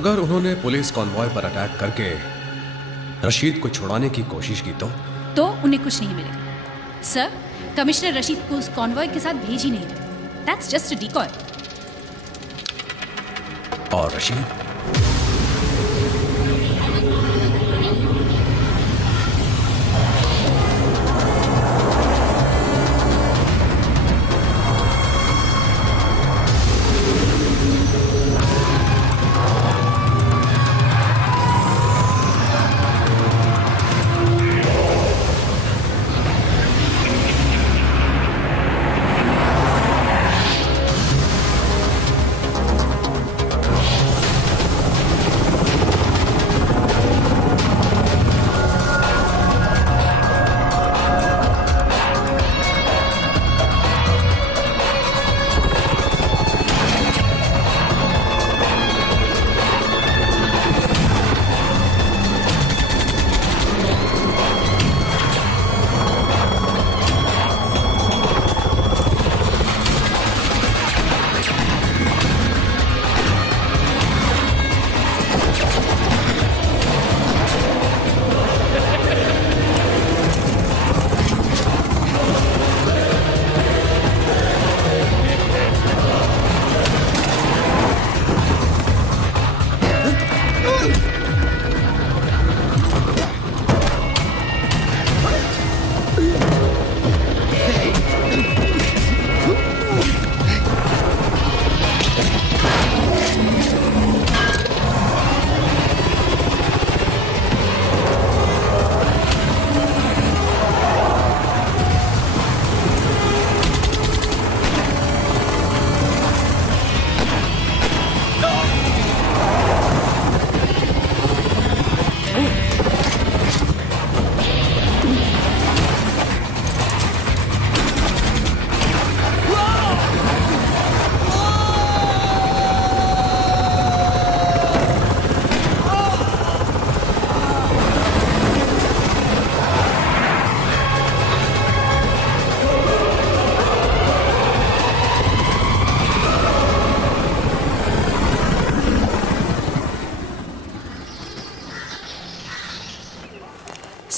अगर उन्होंने police convoy पर अटैक करके रशीद को छुड़ाने की कोशिश की तो उन्हें कुछ नहीं मिलेगा। सर, कमिश्नर रशीद को उस कॉन्वॉय के साथ भेज ही नहीं रहे। That's just a decoy. और रशीद?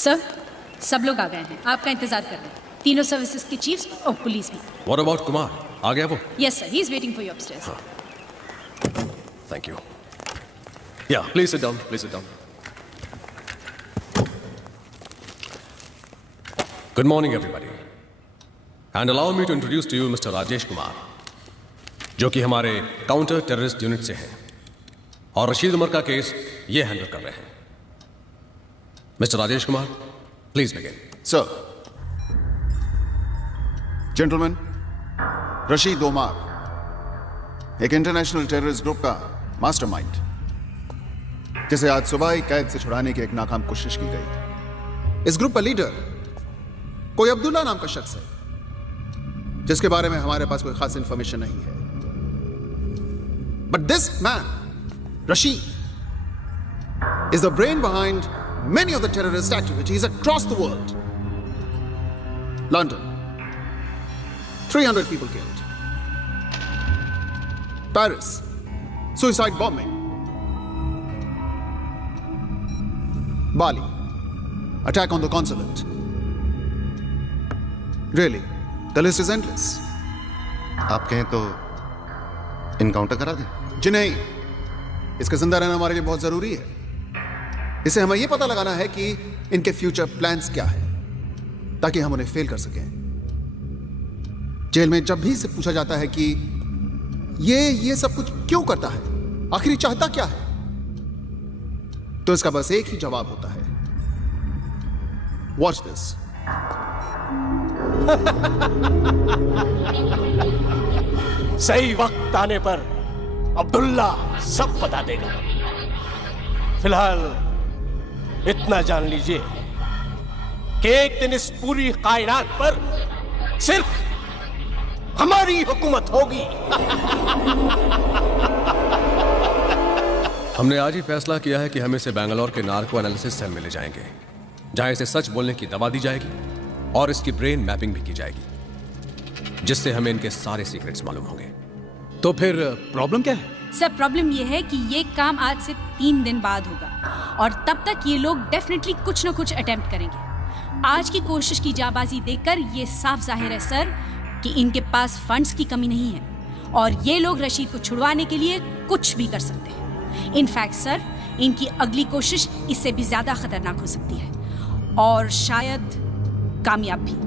सर, सब लोग आ गए हैं। आपका इंतजार कर रहे हैं। तीनों सर्विसेज के चीफ्स और पुलिस भी। What about Kumar? आ गया वो? Yes sir, he is waiting for you upstairs. Thank you. Yeah please sit down, please sit down. Good morning everybody, and allow me to introduce to you mister Rajesh Kumar, जो कि हमारे counter terrorist unit से हैं और रशीद उमर का case ये handle कर रहे हैं। Mister Rajesh Kumar, please begin. Sir, gentleman, Rashid Umar एक इंटरनेशनल टेररिस्ट ग्रुप का मास्टरमाइंड, जिसे आज सुबह ही कैद से छुड़ाने की एक नाकाम कोशिश की गई। इस ग्रुप का लीडर कोई अब्दुल्ला नाम का शख्स है, जिसके बारे में हमारे पास कोई खास इंफॉर्मेशन नहीं है। But this man, Rashid, is the brain behind many of the terrorist activities across the world. London, 300 people killed. Paris, suicide bombing. Bali, attack on the consulate. Really, the list is endless. आप कहें तो encounter करा दें? जी नहीं, इसका जिंदा रहना हमारे लिए बहुत जरूरी है। इसे हमें यह पता लगाना है कि इनके फ्यूचर प्लान्स क्या है, ताकि हम उन्हें फेल कर सकें। जेल में जब भी से पूछा जाता है कि ये सब कुछ क्यों करता है, आखिर चाहता क्या है, तो इसका बस एक ही जवाब होता है, वॉच दिस। सही वक्त आने पर अब्दुल्ला सब बता देगा। फिलहाल इतना जान लीजिए कि एक दिन इस पूरी कायनात पर सिर्फ हमारी हुकूमत होगी। हमने आज ही फैसला किया है कि हम इसे बेंगलोर के नार्को एनालिसिस सेल में ले जाएंगे, जहां इसे सच बोलने की दवा दी जाएगी और इसकी ब्रेन मैपिंग भी की जाएगी, जिससे हमें इनके सारे सीक्रेट्स मालूम होंगे। तो फिर प्रॉब्लम क्या है? सर प्रॉब्लम ये है कि ये काम आज से 3 दिन बाद होगा और तब तक ये लोग डेफिनेटली कुछ ना कुछ अटेम्प्ट करेंगे। आज की कोशिश की जाबाजी देखकर ये साफ जाहिर है सर कि इनके पास फंड्स की कमी नहीं है और ये लोग रशीद को छुड़वाने के लिए कुछ भी कर सकते हैं। इनफैक्ट सर इनकी अगली कोशिश इससे भी ज्यादा खतरनाक हो सकती है और शायद कामयाब भी।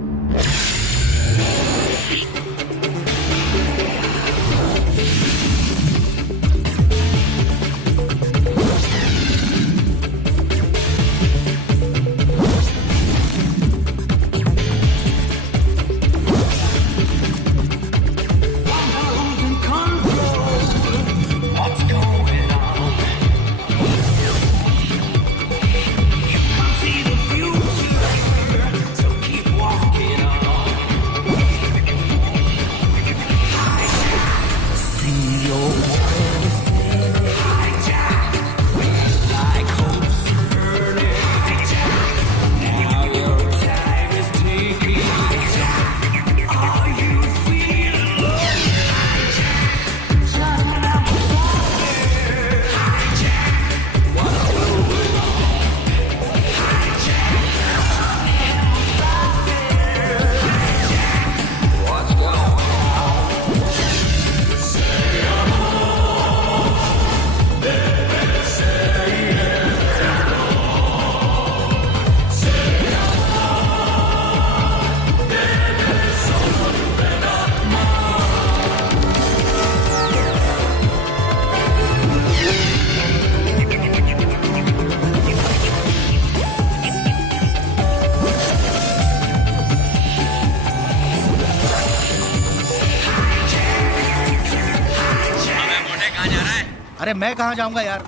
अरे मैं कहाँ जाऊंगा यार,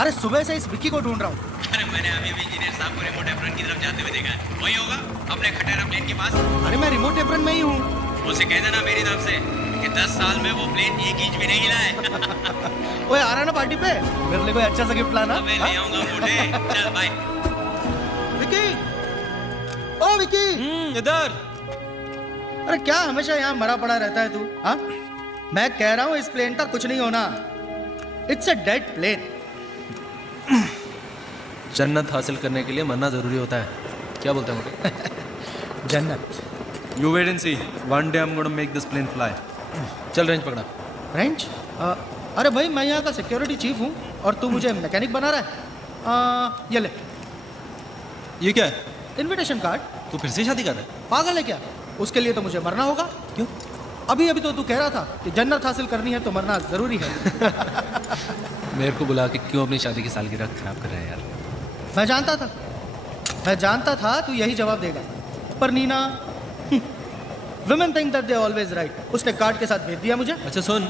अरे सुबह से इस विक्की को ढूंढ रहा हूँ। अरे मैंने अभी भी इंजीनियर साहब को रिमोट एप्रन की तरफ जाते हुए देखा है। वही होगा अपने खटेरा प्लेन के पास। अरे मैं रिमोट एप्रन में ही हूँ। उसे कह देना मेरी तरफ से कि 10 साल में वो प्लेन 1 इंच भी नहीं हिला है। ओए आ रहा ना पार्टी पे, मेरे लिए कोई अच्छा सा गिफ्ट लाना। मैं ले आऊंगा मोटे। चल बाय। विक्की, ओ विक्की, इधर। अरे क्या हमेशा यहाँ मरा पड़ा रहता है तू? हाँ, मैं कह रहा हूँ इस प्लेन का कुछ नहीं होना। It's a dead plane. जन्नत हासिल करने के लिए मरना जरूरी होता है, क्या बोलते हैं मोटे? जन्नत। You wait and see, one day I am gonna make this plane fly. चल रेंज पकड़ा। रेंज? अरे भाई मैं यहाँ का सिक्योरिटी चीफ हूँ और तू मुझे मैकेनिक बना रहा है। ये ले, ये क्या है? Invitation card. तू फिर से शादी कर रहा है? पागल है क्या? उसके लिए तो मुझे मरना होगा। क्यों? अभी अभी तो तू कह रहा था कि जन्नत हासिल करनी है तो मरना जरूरी है। मेरे को बुला के क्यों अपनी शादी की सालगिरह खराब कर रहा है यार? मैं जानता था तू यही जवाब देगा, पर Nina, women think that they always right। उसने कार्ड के साथ भेज दिया मुझे। अच्छा सुन,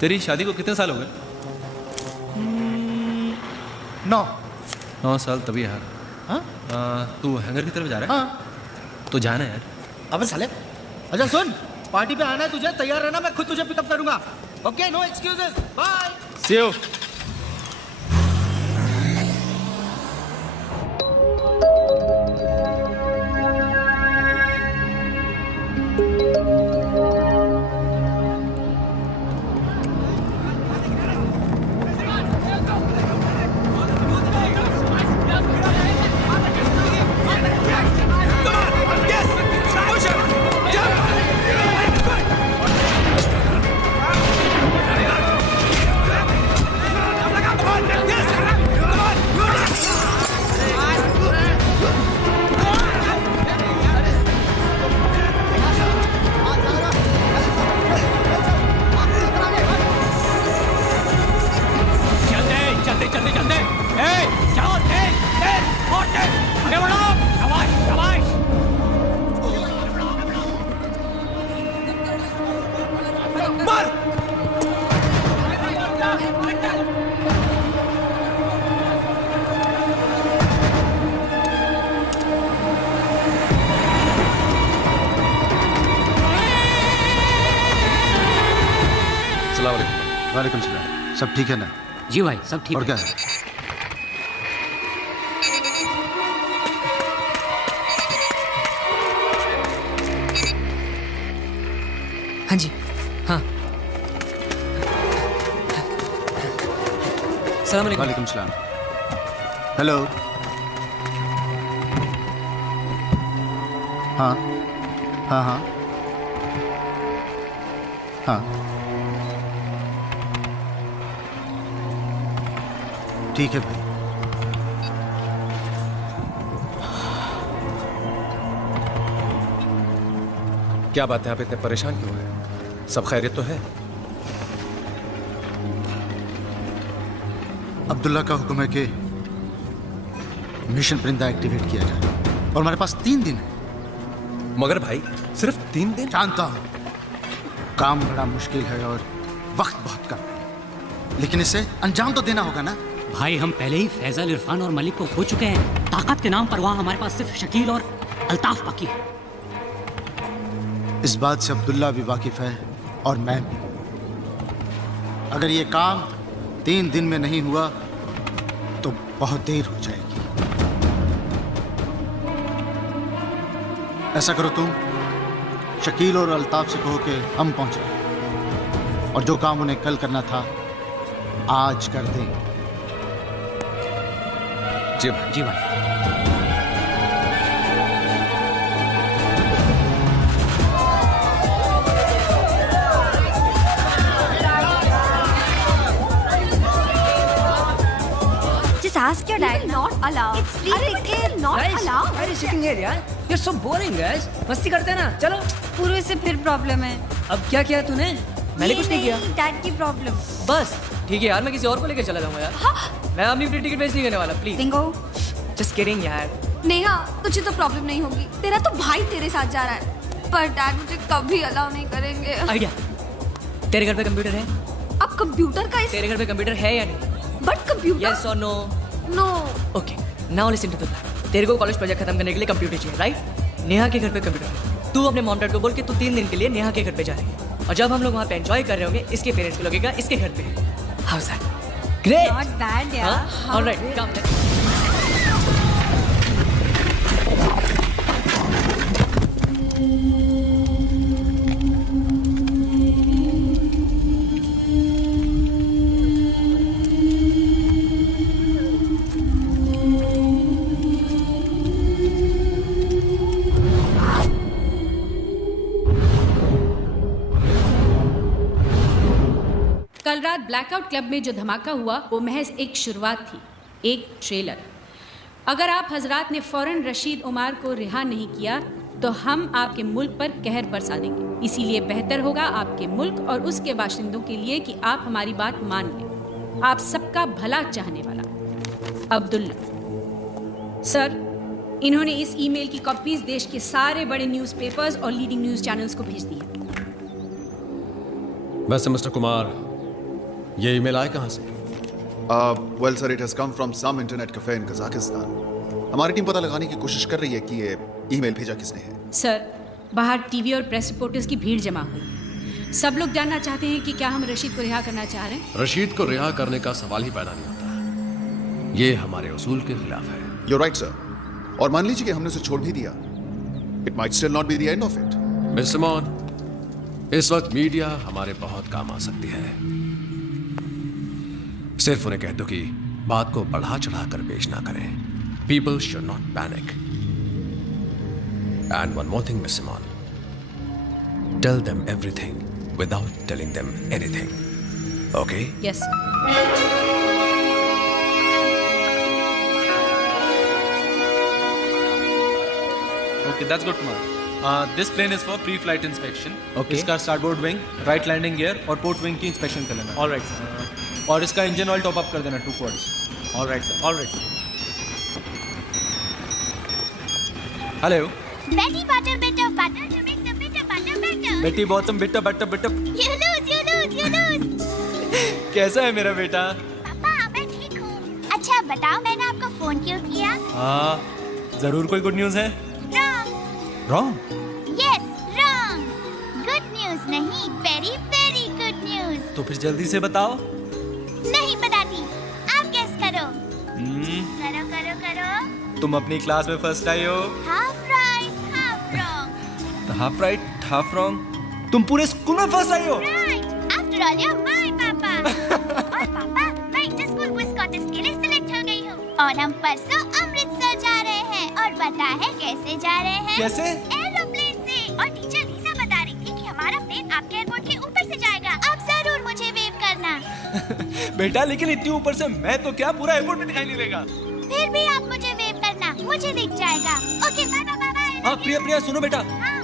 तेरी शादी को कितने साल हो गए? 9। 9 साल तभी यार। हाँ तू हैंगर की तरफ जा रहा है? हाँ। तो जाना है यार। अबे साले, अच्छा सुन, पार्टी पे आना है तुझे, तैयार रहना, मैं खुद तुझे पिकअप करूंगा। Okay, no excuses, bye. See you. वालेकुम सलाम। सब ठीक है ना? जी भाई सब ठीक और है। क्या है? हाँ जी, हाँ अस्सलाम वालेकुम। वालेकुम सलाम। हेलो। हाँ हाँ हाँ हाँ, ठीक है भाई। क्या बात है, आप इतने परेशान क्यों हैं? सब खैरियत तो है? अब्दुल्ला का हुक्म है कि मिशन परिंदा एक्टिवेट किया जाए और हमारे पास 3 दिन है। मगर भाई सिर्फ 3 दिन? जानता हूं काम बड़ा मुश्किल है और वक्त बहुत कम है, लेकिन इसे अंजाम तो देना होगा ना। भाई हम पहले ही फैजल, इरफान और मलिक को खो चुके हैं। ताकत के नाम पर वहाँ हमारे पास सिर्फ शकील और अल्ताफ बाकी है। इस बात से अब्दुल्ला भी वाकिफ है और मैं भी। अगर ये काम 3 दिन में नहीं हुआ तो बहुत देर हो जाएगी। ऐसा करो तुम शकील और अल्ताफ से कहो कि हम पहुंच रहे हैं और जो काम उन्हें कल करना था आज कर दें। जी भाई। जी भाई। Just ask your dad. Not allowed. It's free. Not allowed. Why are you sitting here, यार? You're so boring, guys. मस्ती करते हैं ना, चलो। पूर्व से फिर प्रॉब्लम है। अब क्या किया तूने? मैंने कुछ नहीं किया। डैड की प्रॉब्लम। बस ठीक है यार, मैं किसी और को लेकर चला जाऊंगा यार। हाँ? मैं अपनी फ्री टिकट वेस्ट नहीं करने वाला, प्लीज। सिंगो। जस्ट किडिंग यार। नेहा, तुझे तो प्रॉब्लम नहीं होगी। तेरा तो भाई तेरे साथ जा रहा है, पर डैड मुझे कभी अलाउ नहीं करेंगे। आइडिया। तेरे घर पे कंप्यूटर है? अब कंप्यूटर का तेरे घर पे कंप्यूटर है या नहीं? But computer. यस और no? No. Okay, now listen to the plan. तेरे को कॉलेज प्रोजेक्ट खत्म करने के लिए कंप्यूटर चाहिए, राइट? नेहा के घर पे कंप्यूटर है। तू अपने मॉम डैड को बोल के तू 3 दिन के लिए नेहा के घर पे जा रही है, और जब हम लोग वहाँ पे एंजॉय कर रहे होंगे, इसके पेरेंट्स को लगेगा इसके घर पे। How is that? Great. Not bad यार। Alright, come let's. कल रात ब्लैकआउट क्लब में जो धमाका हुआ वो महज एक शुरुआत थी, एक ट्रेलर। अगर आप हजरात ने फौरन रशीद उमर को रिहा नहीं किया तो हम आपके मुल्क पर कहर बरसा देंगे। इसीलिए बेहतर होगा आपके मुल्क और उसके बाशिंदों के लिए कि आप हमारी बात मान लें। आप सबका भला चाहने वाला अब्दुल्ला। सर, इन्होंने इस ईमेल की कॉपीज देश के सारे बड़े न्यूज़पेपर्स और लीडिंग न्यूज़ चैनल्स को भेज दी है। वैसे मिस्टर कुमार, ये ईमेल आए कहाँ से? Well sir, it has come from some internet cafe in Kazakhstan. हमारी टीम पता लगाने की कोशिश कर रही है कि ये ईमेल भेजा किसने है। सर, बाहर टीवी और प्रेस रिपोर्टर्स की भीड़ जमा हुई है। सब लोग जानना चाहते हैं कि क्या हम रशीद को रिहा करना चाह रहे हैं। रशीद को रिहा करने का सवाल ही पैदा नहीं होता। ये हमारे उसूल के खिलाफ है। You right sir. और मान लीजिए कि हमने उसे छोड़ भी दिया, it might still not be the end of it. Mister Mon, इस वक्त मीडिया हमारे बहुत काम आ सकती है। सिर्फ उन्हें कह दो कि बात को बढ़ा चढ़ा कर पेश ना करें। People should not panic. And one more thing mister Mon, tell them everything without telling them anything. Okay? Yes. Okay, that's good, Kumar. This plane is for pre-flight inspection. Okay. इसका starboard wing, right landing gear और port wing की inspection कर लेना. All right, sir. और इसका engine oil top up कर देना 2 quarts. All right, sir. All right. Hello. Betty butter, bit of butter to make the bitter butter better. Betty bought some bitter. You lose. कैसा है मेरा बेटा? पापा, मैं ठीक हूँ। अच्छा बताओ, मैंने आपको फोन क्यों किया? हाँ, जरूर कोई गुड न्यूज़ है? Wrong? Yes, wrong. Good news नहीं, very very good news. तो फिर जल्दी से बताओ. नहीं बताती, आप गेस करो. करो. तुम अपनी क्लास में फर्स्ट आई हो. Half right, half wrong. Half right, half wrong. तुम पूरे स्कूल में फर्स्ट आई हो. Right. After all, you're my papa. और पापा, मैं इंटर पुरपुस कॉन्टेस्ट के लिए सिलेक्ट हो गई हूँ और हम परसों अमृतसर जा रहे हैं। और पता है कैसे जा रहे हैं? कैसे? एरोप्लेन से। और टीचर लीजा बता रही थी कि हमारा प्लेन आपके एयरपोर्ट के ऊपर से जाएगा। आप जरूर मुझे वेव करना। बेटा लेकिन इतनी ऊपर से मैं तो क्या पूरा एयरपोर्ट में दिखाई नहीं देगा। फिर भी आप मुझे वेव करना, मुझे दिख जाएगा। Okay bye bye bye. हाँ प्रिया सुनो बेटा,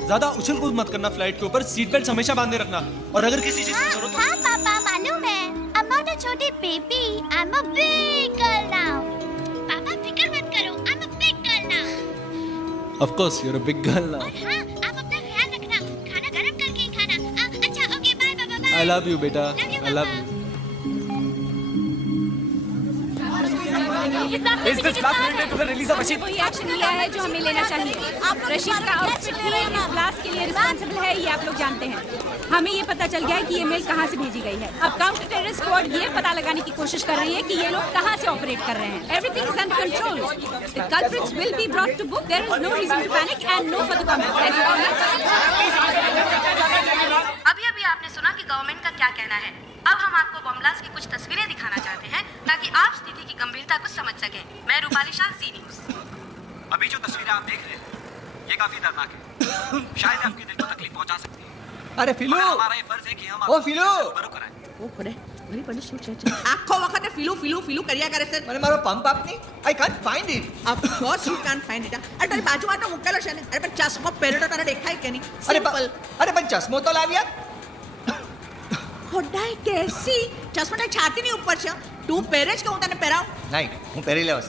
ज्यादा उछल कूद मत करना फ्लाइट के ऊपर, सीट बेल्ट हमेशा बांधे रखना। और अगर किसी चीज की जरूरत हो। हाँ पापा मालूम है। I'm not a छोटी baby, I'm a big girl now. पापा फिक्र मत करो, I'm a big girl now. Of course you're a big girl now. और हाँ, आप अपना ख्याल रखना, खाना गरम करके ही खाना। अच्छा okay bye bye bye. I love you बेटा, I love you. Is this blast related to the release of Rashid? वही एक्शन लिया है जो हमें लेना चाहिए। रशीद का आउटफिट ही इस ब्लास्ट के लिए रिस्पांसिबल है, ये आप लोग जानते हैं। हमें ये पता चल गया है कि ये मेल कहाँ से भेजी गई है। अब काउंटर टेररिस्ट स्क्वाड ये पता लगाने की कोशिश कर रही है कि ये लोग कहाँ से ऑपरेट कर रहे हैं। Everything is under control. The culprits will be brought to book. There is no reason to panic and no further comments. अभी आपने सुना कि गवर्नमेंट का क्या कहना है। अब हम आपको बम ब्लास्ट की कुछ तस्वीरें दिखाना चाहते हैं ताकि आप स्थिति की गंभीरता को समझ सकें। मैं रूपाली शाह, ज़ी न्यूज़। अभी जो तस्वीरें आप देख रहे हैं ये काफी दर्दनाक है। शायद आपके दिल को तकलीफ पहुंचा सकती है। अरे फिलू, हमारा ये फर्ज है कि हम ओ फिलू, रूबरू कराएं। ओ खड़े मेरी पड़ी सोच है। आखो वक्त है फिलू करिया करे सर। મને મારો પંપ આપની I can't find it. Of course you can't find it. અરે તારી બાજુમાં તો મુકેલો છે ને. અરે પણ ચશ્મો પહેરેલો તારે દેખાય કે નહીં? સિમ્પલ. અરે પણ ચશ્મો તો લાવ્યા. ખોડાઈ કેસી ચશ્મા તારી છાતીની ઉપર છે. તું પહેરે જ કે હું તને પહેરાવ? નહીં હું પહેરી લેવસ.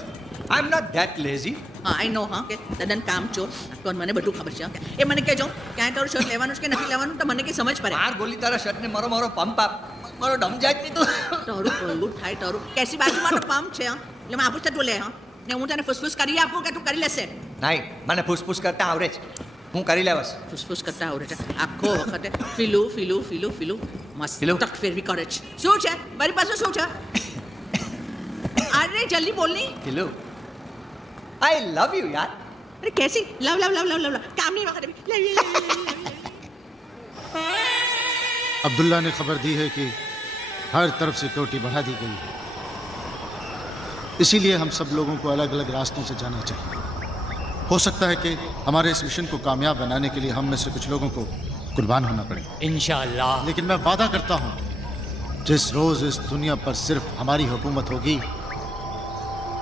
I'm not that lazy. હા આઈ નો હા કે તદન કામ ચોર પણ મને બધું ખબર છે. એ મને કહેજો ક્યાં તારું શર્ટ લેવાનું છે કે નથી લેવાનું તો મને કે સમજ પડે. માર ગોલી તારા શર્ટ ને મારો પંપ આપ. મારો ડમ જાય નહીં તું. તારું કોલું થાય તારું. કેસી બાજુમાં તો પંપ છે. એટલે હું આપું તું લે હા. ને હું તને ફુસફુસ કરી આપું કે તું કરી લેશે? નહીં મને ફૂસફૂસ કરતા આવડે છે. હું કરી લેવસ. ફુસફુસ કરતા આવડે છે. આખો વખતે ફીલું મસ્ત તક ફેરવી કરે છે. શું છે મારી પાસે શું છે? અરે જલ્દી બોલ ની. ફીલુ I love you यार. अरे कैसी लव काम नहीं वक्त अब्दुल्ला ने खबर दी है कि हर तरफ सिक्योरिटी बढ़ा दी गई है, इसीलिए हम सब लोगों को अलग अलग रास्तों से जाना चाहिए। हो सकता है कि हमारे इस मिशन को कामयाब बनाने के लिए हम में से कुछ लोगों को कुर्बान होना पड़े इंशाअल्लाह। लेकिन मैं वादा करता हूँ जिस रोज इस दुनिया पर सिर्फ हमारी हुकूमत होगी,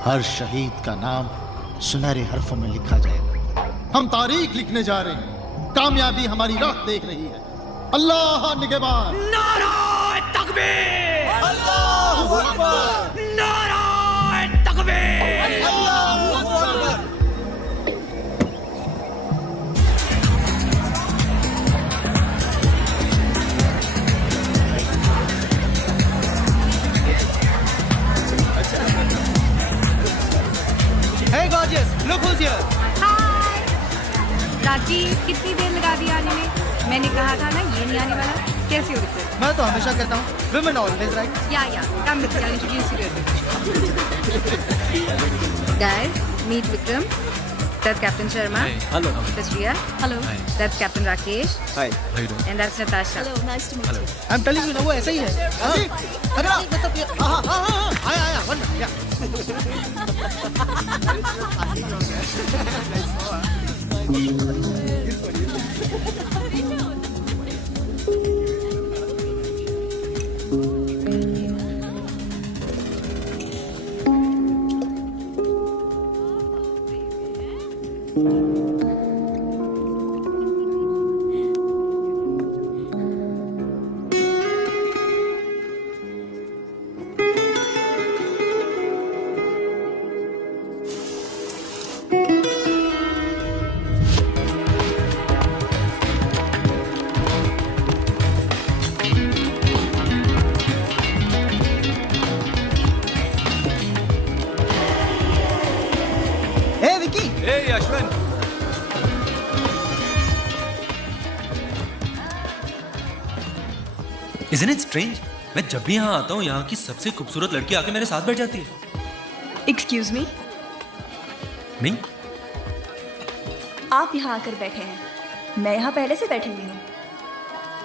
हर शहीद का नाम सुनहरे हरफों में लिखा जाएगा। हम तारीख लिखने जा रहे हैं, कामयाबी हमारी राह देख रही है। अल्लाह निगहबान। नाराए तकबीर, अल्लाहू अकबर, नाराए तकबीर, Allahu Akbar. Hey gorgeous, look who's here. हाय राजीव, कितनी देर लगा दी आने में? मैंने कहा था ना ये नहीं आने वाला। कैसी हो विक्रम? मैं तो हमेशा कहता हूँ women always right. या कम Vikram, I'll introduce you to guys, meet Vikram. That's Captain Sharma. Hello. That's Riya. Hello. That's Captain Rakesh. Hi. How you doing? And that's Natasha. Hello, nice to meet you. I'm telling you ना वो ऐसा ही है. अरे मतलब ये हाँ आया one या. Hey Ashwin. Isn't it strange? मैं जब भी यहाँ आता हूँ यहाँ की सबसे खूबसूरत लड़की आके मेरे साथ बैठ जाती है। Excuse me? नहीं? आप यहाँ आकर बैठे हैं, मैं यहाँ पहले से बैठी हुई हूँ।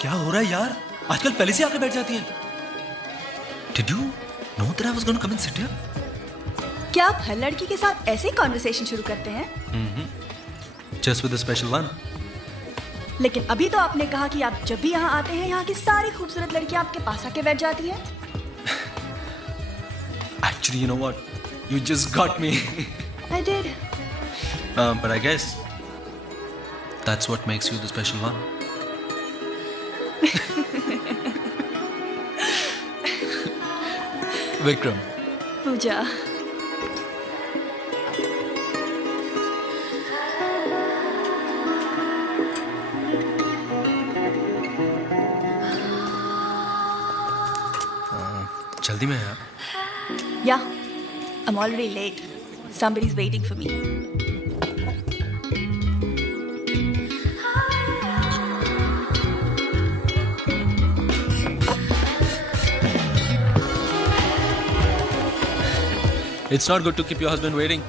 क्या हो रहा है यार? आजकल पहले से आके बैठ जाती है। Did you know that I was going to come and sit here? क्या आप हर लड़की के साथ ऐसे ही कॉन्वर्सेशन शुरू करते हैं? Just with a special one. लेकिन अभी तो आपने कहा कि आप जब भी यहाँ आते हैं यहाँ की सारी खूबसूरत लड़कियाँ आपके पास आके बैठ जाती हैं। Actually, you know what? You just got me. I did. But I guess that's what makes you the special one. Vikram. पूजा। जल्दी में यार। Yeah, I'm already late. Somebody's waiting for me. It's not good to keep your husband waiting.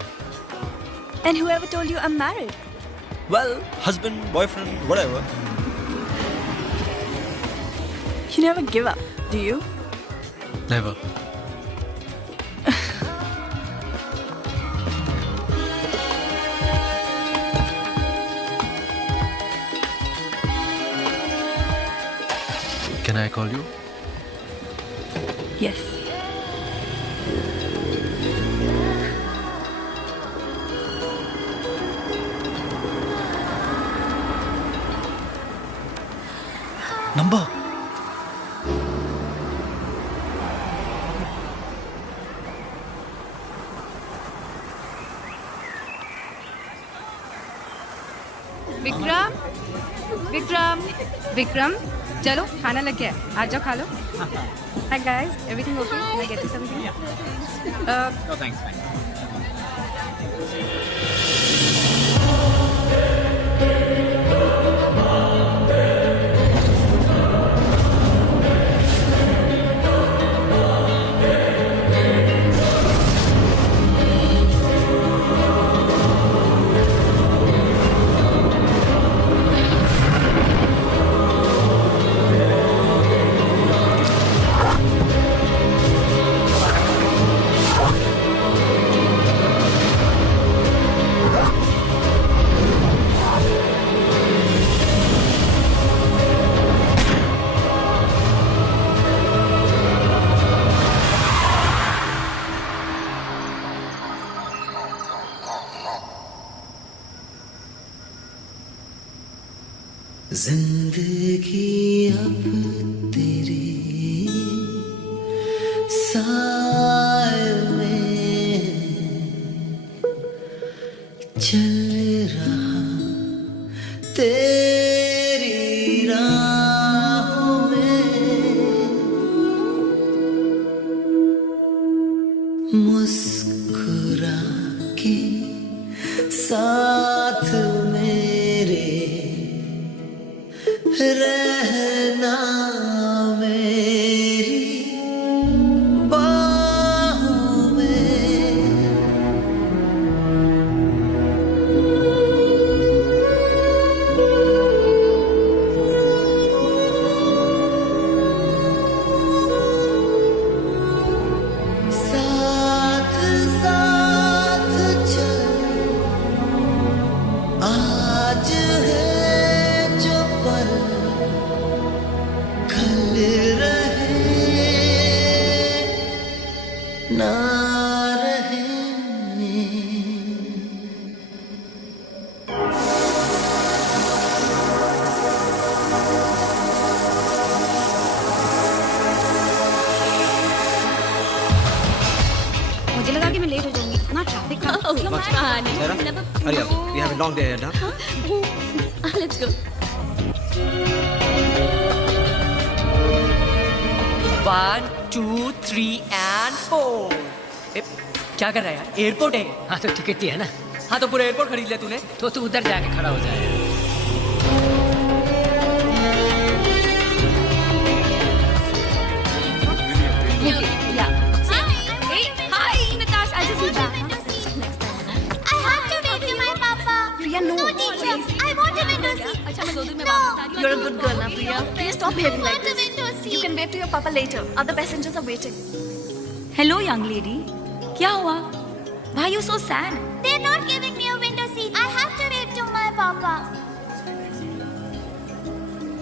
And whoever told you I'm married? Well, husband, boyfriend, whatever. You never give up, do you? Never. Can I call you? Yes. Number. Vikram, Vikram, Vikram, चलो खाना लग गया है, आ जाओ खा लो। Hi guys, everything okay? Can I get you something? No thanks, fine. जिंदगी अब तेरे साए में चल रहा, तेरी राहों में मुस्कुरा के साथ मेरे रहना मेरी बाहों में। साथ साथ चल, आज है जो पल कल रहे ना रहे। मुझे लगा कि मैं लेट हो जाऊंगी, इतना ट्रैफिक था। Hurry up, we have a long day ahead, huh? Let's go. 1, 2, 3 and 4। क्या कर रहा है यार? एयरपोर्ट है। हाँ तो टिकट ही है ना। हाँ तो पूरा एयरपोर्ट खरीद लिया तूने? तो तू उधर जाके खड़ा हो जाए। Hi, Natasha. I just need that. I have to wait to my papa. Priya, no. No, teacher. I want a window seat. अच्छा मैं 2 दिन में वापस आ रही हूँ। You're a good girl, now, Priya. Please stop behaving like I want a this. window seat. You can wait for your papa later. Other passengers are waiting. Hello young lady, क्या हुआ? Why are you so sad? They're not giving me a window seat. I have to wait to my papa.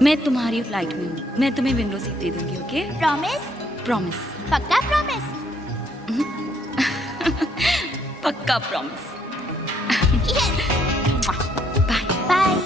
मैं तुम्हारी flight में हूँ, मैं तुम्हें window seat दे दूंगी, okay? Promise? Promise. पक्का promise? पक्का प्रॉमिस। Yes. बाय। Bye.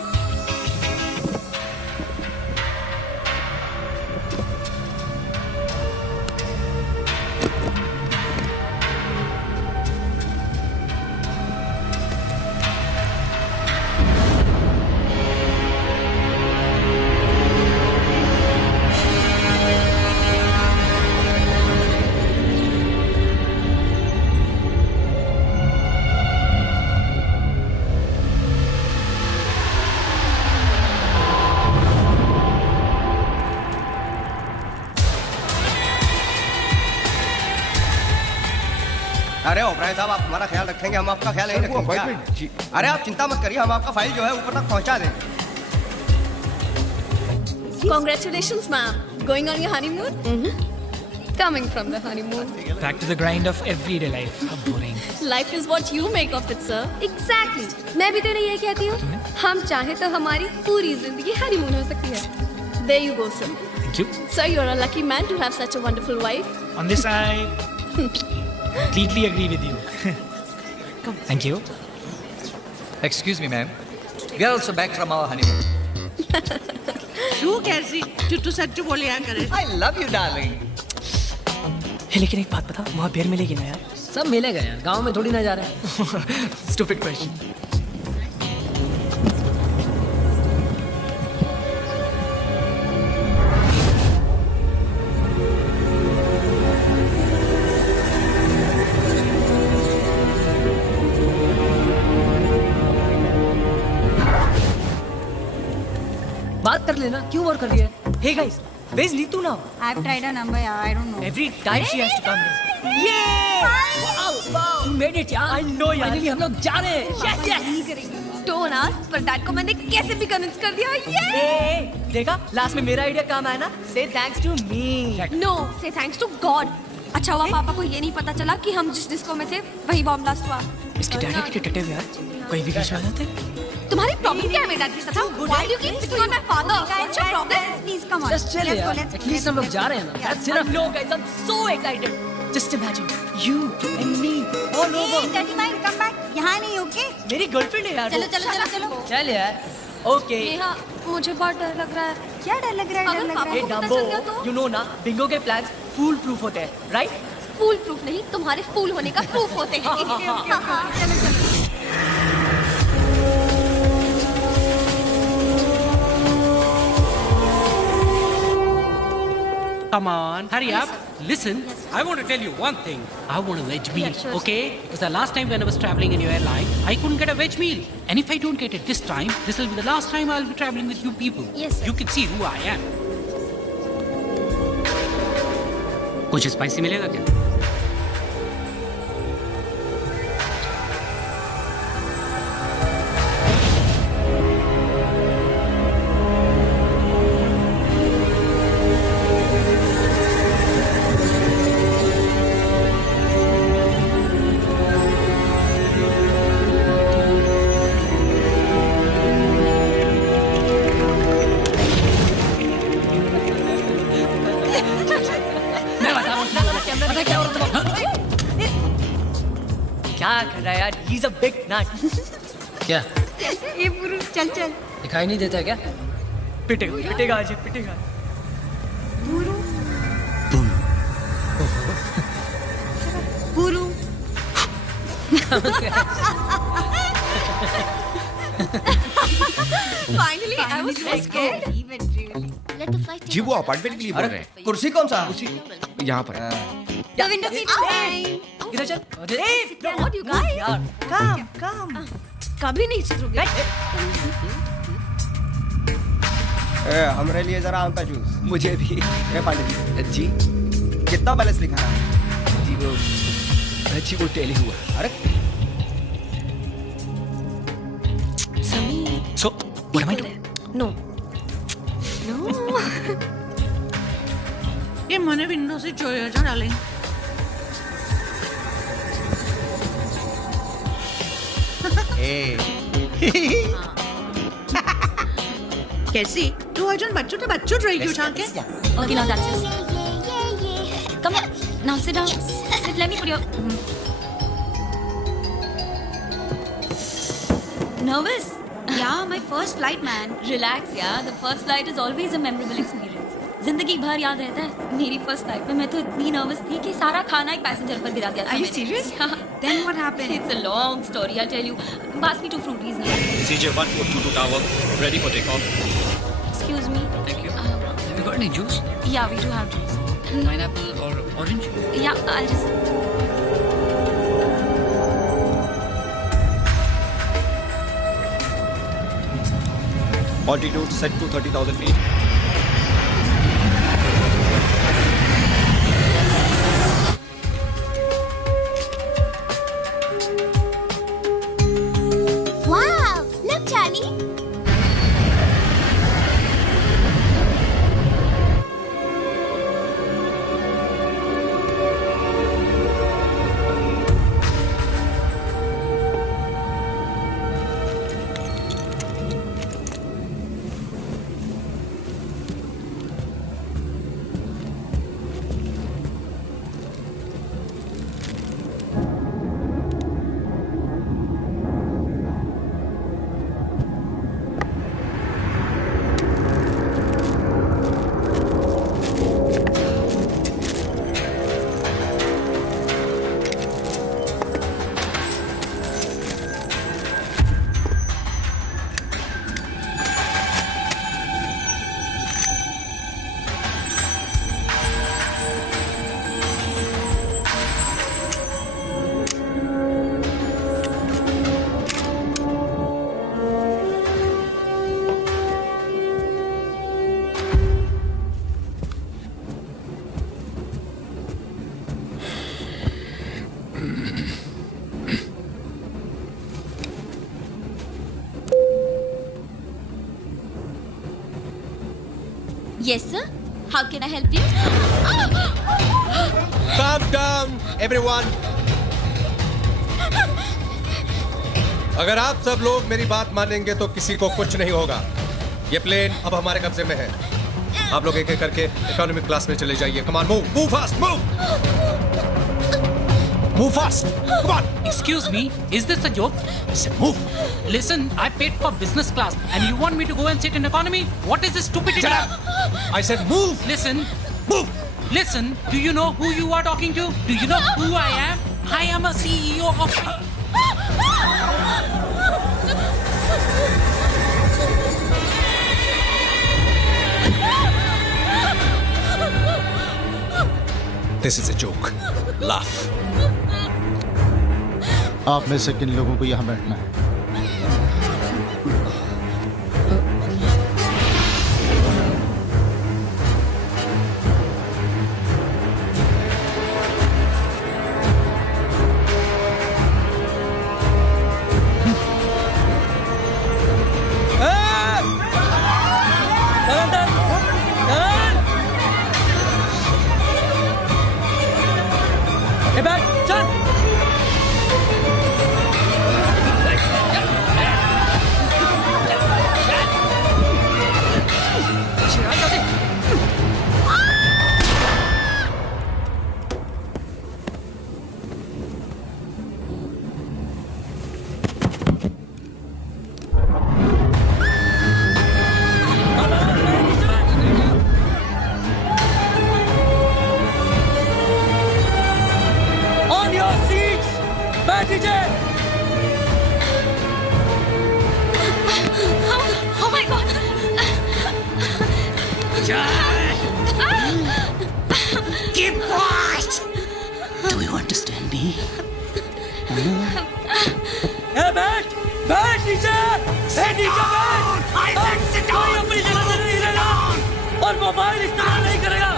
अरे ओबराय साहब, आप हमारा ख्याल रखेंगे, हम आपका ख्याल नहीं रखेंगे क्या? अरे आप चिंता मत करिए, हम आपका फाइल जो है ऊपर तक पहुंचा देंगे। Congratulations, ma'am. Going on your honeymoon? Coming from the honeymoon. Back to the grind of everyday life. How boring. Life is what you make of it, sir. Exactly. मैं भी तो नहीं ये कहती हूँ, हम चाहे तो हमारी पूरी जिंदगी हनीमून हो सकती है। There you go, sir. Thank you. Sir, you're a lucky man to have such a wonderful wife. On this, I completely agree with you. Thank you. Excuse me, ma'am. We are also back from our honeymoon. तू कैसी चुट्टू सच्चू बोले या करे? I love you, darling. हे, लेकिन एक बात बता, वहाँ बियर मिलेगी ना यार? सब मिलेगा यार, गांव में थोड़ी ना जा रहे हैं। Stupid question. बात कर लेना, क्यों और कर रही है? Hey guys, where's Neetu now? I've tried her number, yeah, I don't know. Every time she has to come. Yeah! Wow! You made it यार. I know यार. Finally हम लोग जा रहे हैं. Yes, yes. Don't ask, पर dad को मैंने कैसे भी कन्विंस कर दिया। Hey, देखा? लास्ट में मेरा आइडिया काम आया ना? Say thanks to me. No, say thanks to God. अच्छा हुआ पापा को ये नहीं पता चला कि हम जिस डिस्को में थे वही बॉम्ब ब्लास्ट हुआ। इसके डैडी के डिटेक्टिव यार, कोई भी बीच में आ जाते? तुम्हारी प्रॉब्लम क्या है मेरे डैड के साथ? Why do you keep picking on my father? What's your problem? Please come on. Just chill यार. At least हम लोग जा रहे हैं ना. That's enough. No guys, I'm so excited. Just imagine you and me all over. Hey, dirty mind, come back. यहाँ नहीं, okay? मेरी गर्लफ्रेंड है यार. चलो चलो चलो चलो. चल यार. Okay. नेहा, मुझे बहुत डर लग रहा है। क्या डर लग रहा है? डर लग रहा Hey है? Dumbo, you know ना, बिंगो के plans fool proof होते हैं, right? फूल प्रूफ नहीं, तुम्हारे फूल होने का प्रूफ होते हैं। चलो चलो. Come on, hurry up. Listen, I want to tell you one thing. I want a veg meal, okay? Because the last time when I was traveling in your airline, I couldn't get a veg meal. And if I don't get it this time, this will be the last time I'll be traveling with you people. Yes, sir. You can see who I am. कुछ spicy मिलेगा क्या? क्या कर रहा है यार? He's a big nut. क्या? ये पुरुष चल चल. दिखाई नहीं देता क्या? पिटेगा, पिटेगा आज, पिटेगा. पुरु. पुरु. Finally, I was so scared. Let the flight जी वो अपार्टमेंट के लिए बोल रहे हैं। कुर्सी कौन सा? यहाँ पर। The window seat fine. इधर चल. Hey, what you guys? यार. Come, come. कभी नहीं सुधरोगे। हमारे लिए जरा आम का जूस। मुझे भी। पांडे जी। कितना बैलेंस लिखा है? जी वो टेली हुआ। अरे So, what am I doing? No. No. ये मने विंडो से चोरी डालें. कैसी तू अर्जुन बच्चों रही क्यों झांके? Okay, now that's it. Come on. Now sit down. Sit, let me put your... Nervous? Yeah, my first flight, man. Relax, yeah. The first flight is always a memorable experience. जिंदगी भर याद रहता है. मेरी first flight में मैं तो इतनी nervous थी कि सारा खाना एक पैसेंजर पर गिरा दिया था. Are you मैंने. serious? Then what happened? It's a long story. I'll tell you. Pass me 2 fruities now. CJ 1422 tower, ready for takeoff. Excuse me. Thank you. Have you got any juice? Yeah, we do have juice. Pineapple or orange? Yeah, I'll just... Altitude set to 30,000 feet. Wow! Look, Charlie. Yes, sir. How can I help you? Calm down, everyone. अगर आप सब लोग मेरी बात मानेंगे तो किसी को कुछ नहीं होगा. ये प्लेन अब हमारे कब्जे में है. आप लोग एक एक करके इकोनॉमिक क्लास में चले जाइए. Come on, move fast, move fast. Come on. Excuse me, is this a joke? I said move. Listen, I paid for business class and you want me to go and sit in economy? What is this stupidity? Shut up. I said move. Listen. Move. Listen, do you know who you are talking to? Do you know who I am? I am a CEO of... This is a joke. Laugh. आप में से किन लोगों को यहाँ बैठना है? Oh my God! Keep quiet! Do you understand me? Hey, बैठ नीचे! बैठ! I said sit down! कोई अपनी जगह से नहीं हिलेगा और मोबाइल इस्तेमाल नहीं करेगा.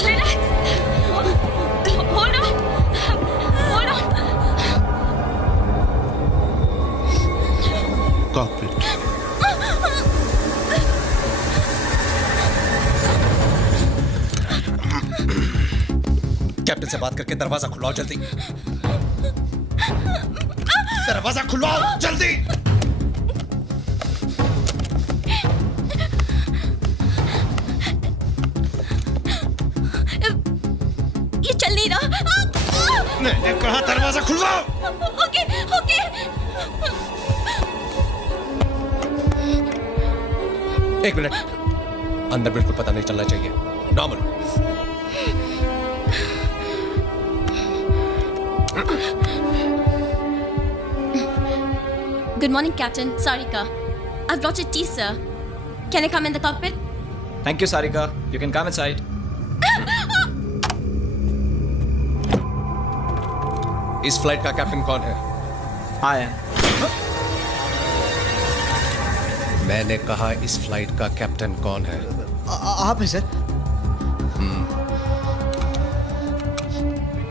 Relax. Hold on. Cockpit. Captain से बात करके दरवाजा खुलवाओ जल्दी। दरवाजा खुलवाओ जल्दी। ये चल नहीं रहा। मैंने कहा दरवाजा खुलवाओ। Okay okay. एक मिनट, अंदर बिल्कुल पता नहीं चलना चाहिए। Normal. Good morning, Captain. Sarika. I've brought you tea, sir. Can I come in the cockpit? Thank you, Sarika. You can come inside. इस फ्लाइट का कैप्टन कौन है? I am. मैंने कहा इस फ्लाइट का कैप्टन कौन है? आप हैं सर।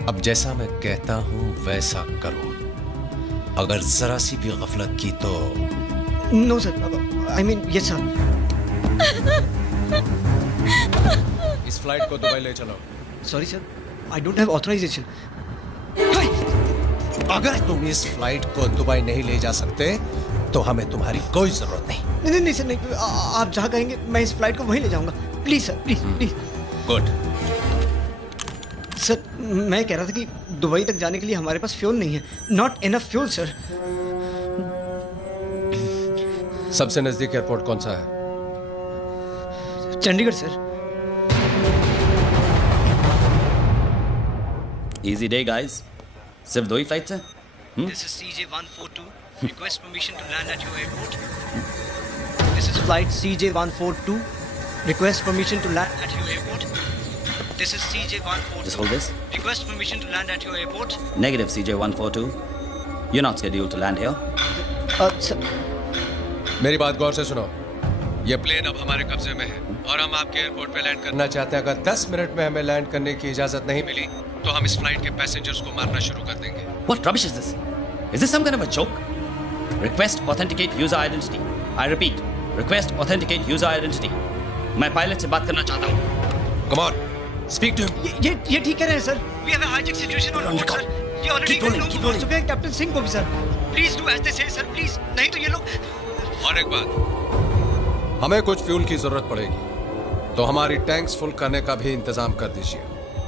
अब जैसा मैं कहता हूं वैसा करो। अगर जरा सी भी गफलत की तो no sir, I mean yes sir. इस फ्लाइट को दुबई ले चलो। Sorry sir, I don't have authorization. अगर तुम इस फ्लाइट को दुबई नहीं ले जा सकते तो हमें तुम्हारी कोई जरूरत नहीं। नहीं सर, नहीं। आप जहाँ कहेंगे मैं इस फ्लाइट को वहीं ले जाऊंगा। Please sir, please please. Good. Sir, मैं कह रहा था कि दुबई तक जाने के लिए हमारे पास फ्यूल नहीं है। Not enough fuel sir. सबसे नजदीक एयरपोर्ट कौन सा है? Chandigarh sir. Easy day, guys. सिर्फ 2 ही फ्लाइट्स हैं? This is CJ142. Request permission to land at your airport. This is flight CJ142. Request permission to land at your airport. This is CJ142. Just hold this. Request permission to land at your airport. Negative, CJ142. You're not scheduled to land here. मेरी बात गौर से सुनो। ये plane अब हमारे कब्जे में है और हम आपके एयरपोर्ट पे लैंड करना चाहते हैं। अगर 10 मिनट में हमें लैंड करने की इजाजत नहीं मिली तो हम इस फ्लाइट के पैसेंजर्स को मारना शुरू कर देंगे। What rubbish is this? Is this some kind of a joke? Request authenticate user identity. I repeat, request authenticate user identity. मैं पायलट से बात करना चाहता हूँ। Come on, speak to him. ये ठीक कह रहे हैं sir. We have a hijack situation on board, sir. ये already keep rolling. चुके हैं कैप्टन सिंह को भी sir. Please do as they say, sir. Please. नहीं तो ये लोग। और एक बात, हमें कुछ फ्यूल की जरूरत पड़ेगी तो हमारी टैंक्स फुल करने का भी इंतजाम कर दीजिए,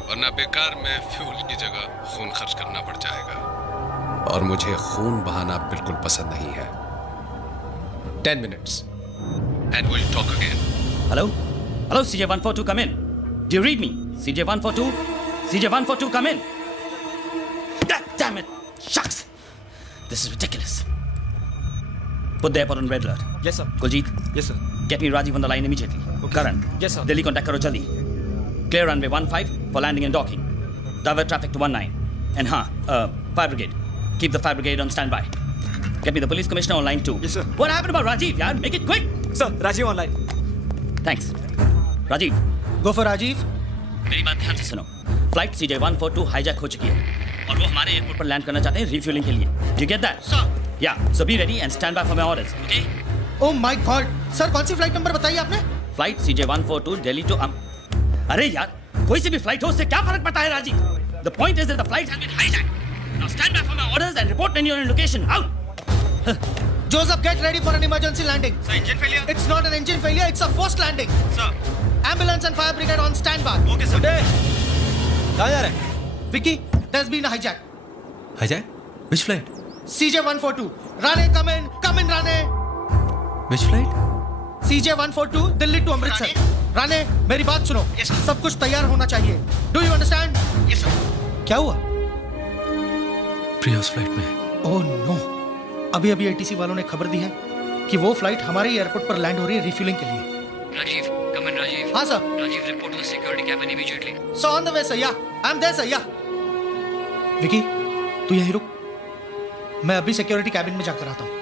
वरना बेकार में फ्यूल की जगह खून खर्च करना पड़ जाएगा और मुझे खून बहाना बिल्कुल पसंद नहीं है। 10 minutes and we'll talk again. Hello? Hello, CJ142, come in. Do you read me? CJ142? CJ142, come in. God damn it! Shucks! This is ridiculous. Put the airport on red alert. Yes, sir. Kuljit? Yes, sir. Get me Rajiv on the line immediately. Okay. Karan? Yes, sir. Delhi contact karo jaldi. Clear runway 15 for landing and docking. Divert traffic to 19. And fire brigade. Keep the fire brigade on standby. Get me the police commissioner on line 2. Yes, sir. What happened about Rajiv, yaar? Make it quick. Sir, Rajiv online. Thanks. Rajiv. Go for Rajiv. मेरी बात ध्यान से सुनो। Flight CJ142 hijack हो चुकी है और वो हमारे एयरपोर्ट पर लैंड करना चाहते हैं रिफ्यूलिंग के लिए। Do you get that? Sir. Yeah. So be ready and stand by for my orders. Okay? Oh my God. Sir, कौन सी फ्लाइट नंबर बताइए आपने? फ्लाइट CJ142 दिल्ली टू अरे यार, कोई सी भी फ्लाइट हो उससे क्या फर्क पड़ता है Rajiv? The point is that the flight has been hijacked. Now stand by for my orders and report when you're in location. Out. Joseph, get ready for an emergency landing. Sir, engine failure. It's not an engine failure. It's a forced landing. Sir. Ambulance and fire brigade on standby. Okay, sir. कहाँ जा रहे हैं? Vicky, there's been a hijack. Hijack? Which flight? CJ142. Rane, come in, Rane. Which flight? CJ142 Delhi to Amritsar. Rane, मेरी बात सुनो। सब कुछ तैयार होना चाहिए। Do you understand? Yes, sir. क्या हुआ? प्रिया उस फ्लाइट में। Oh no. अभी ATC वालों ने खबर दी है कि वो फ्लाइट हमारे एयरपोर्ट पर लैंड हो रही है रिफ्यूलिंग के लिए। Rajiv, come in, Rajiv. हाँ sir. Rajiv, report to the security cabin immediately. So on the way, sir. Yeah, I'm there, sir. Yeah. Vicky, तू यहीं रुक। मैं अभी सिक्योरिटी कैबिन में जाकर आता हूँ।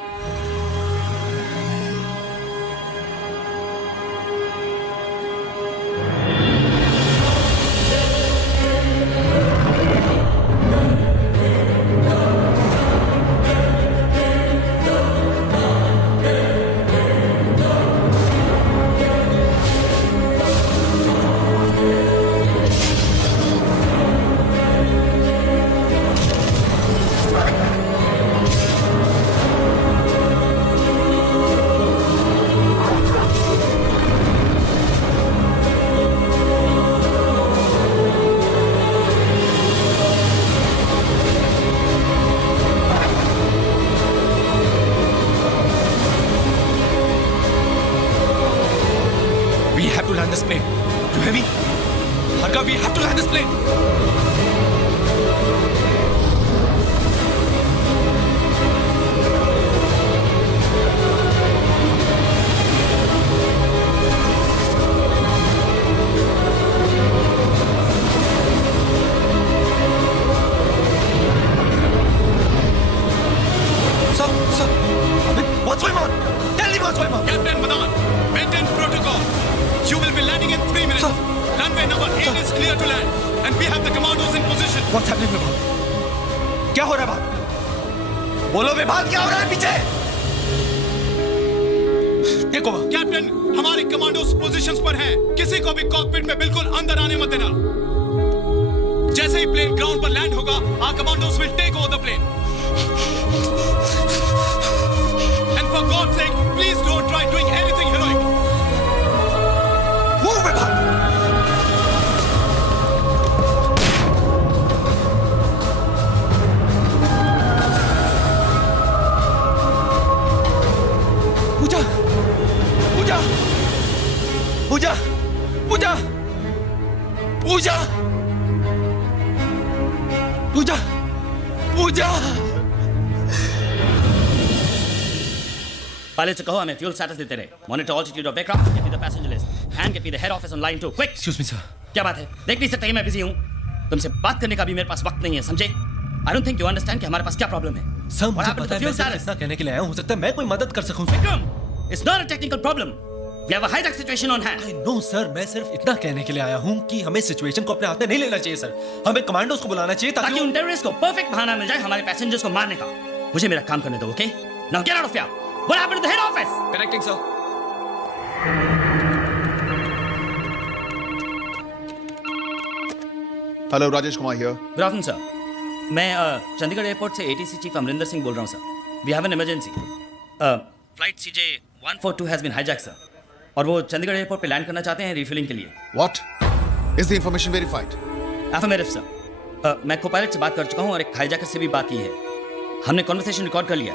to land this plane. You hear me? Harka, we have to land this plane. What's going on? Tell me what's going on. Captain Madan, maintain protocol. You will be landing in 3 minutes. Runway number 8 is clear to land, and we have the commandos in position. What's happening, Vibhav? क्या हो रहा है बात? बोलो विभाग, क्या हो रहा है पीछे? देखो कैप्टन, हमारे कमांडोज पोजीशंस पर हैं। किसी को भी कॉकपिट में बिल्कुल अंदर आने मत देना। जैसे ही प्लेन ग्राउंड पर लैंड होगा, our commandos will take over the plane. And for God's sake, please don't try doing anything heroic. Move, Vibhav. Puja, Puja, Puja, Puja, Puja, Puja, Puja. Pilots से कहो हमें fuel status देते रहे. Monitor altitude of aircraft, get me the passenger list, and get me the head office on line 2. Quick. Excuse me, sir. क्या बात है? देख नहीं सकते कि मैं बिजी हूँ. तुमसे बात करने का भी मेरे पास वक्त नहीं है, समझे? I don't think you understand कि हमारे पास क्या प्रॉब्लम है. सर, मुझे पता है मैं सिर्फ इतना कहने के लिए आया हूँ. हो सकता है मैं कोई मदद कर सकूँ. Vikram, it's not a technical problem. We have a hijack situation on hand. No, sir, मैं सिर्फ इतना कहने के लिए आया हूँ कि हमें सिचुएशन को अपने हाथ में नहीं लेना चाहिए, सर. हमें कमांडोज को बुलाना चाहिए ताकि उन टेररिस्ट को परफेक्ट बहाना मिल जाए हमारे पैसेंजर्स को मारने का. मुझे मेरा काम करने दो, okay? Now get out of here. What happened to the head office? Connecting, sir. Hello, Rajesh Kumar here. Good afternoon, sir. मैं चंडीगढ़ एयरपोर्ट से ATC चीफ अमरिंदर सिंह बोल रहा हूँ, sir. We have an emergency. Flight CJ 142 has been hijacked, sir. और वो Chandigarh airport पे land करना चाहते हैं रिफ्यूलिंग के लिए. What? Is the information verified? Affirmative, sir. मैं को-पायलट से बात कर चुका हूँ और एक हाईजैकर से भी बात की है. हमने कॉन्वर्सेशन रिकॉर्ड कर लिया.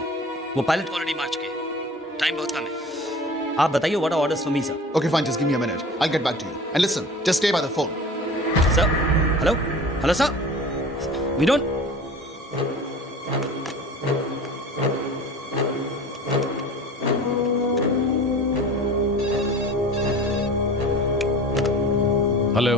वो पायलट ऑलरेडी मार चुके हैं. टाइम बहुत कम है. आप बताइए what are orders for me, sir. Okay, fine. Just give me a minute. I'll get back to you. And listen, just stay by the phone. Sir, hello, hello, sir. We don't. Hello.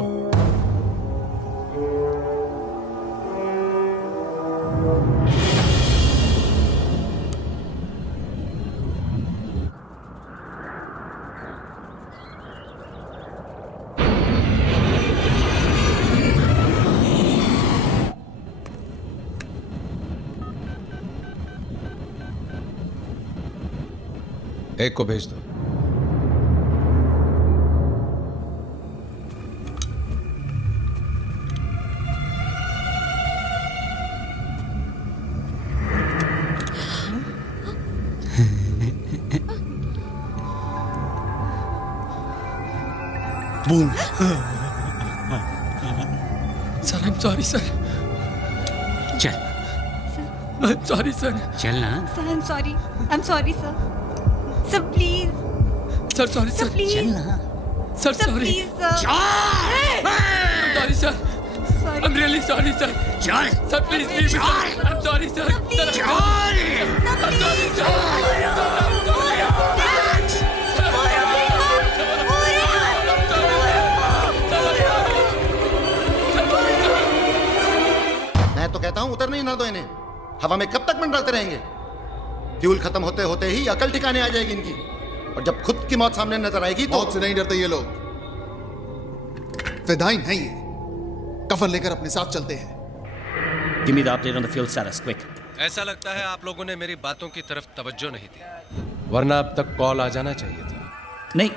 एक को भेज दो. Boom. Sir, I'm sorry, sir. चल. I'm sorry, sir. चल ना. Sir, I'm sorry. I'm sorry, sir. Sir, please. Sir, sorry, sir. Please. चल ना. Sir, Sir, sorry. please, sir. I'm sorry, sir. Sorry. I'm really sorry, sir. चल. Sir, please leave me, sir. I'm sorry, sir. Sir, I'm sorry, sir. मैं तो कहता हूं उतरने ही ना दो इन्हें. हवा में कब तक मंडराते रहेंगे? फ्यूल खत्म होते होते ही अकल ठिकाने आ जाएगी इनकी. और जब खुद की मौत सामने नजर आएगी तो मौत से नहीं डरते ये लोग. फिदाइन हैं ये. कफन लेकर अपने साथ चलते हैं. Give me the update on the fuel status, quick. ऐसा लगता है आप लोगों ने मेरी बातों की तरफ तवज्जो नहीं दी, वरना अब तक कॉल आ जाना चाहिए था. नहीं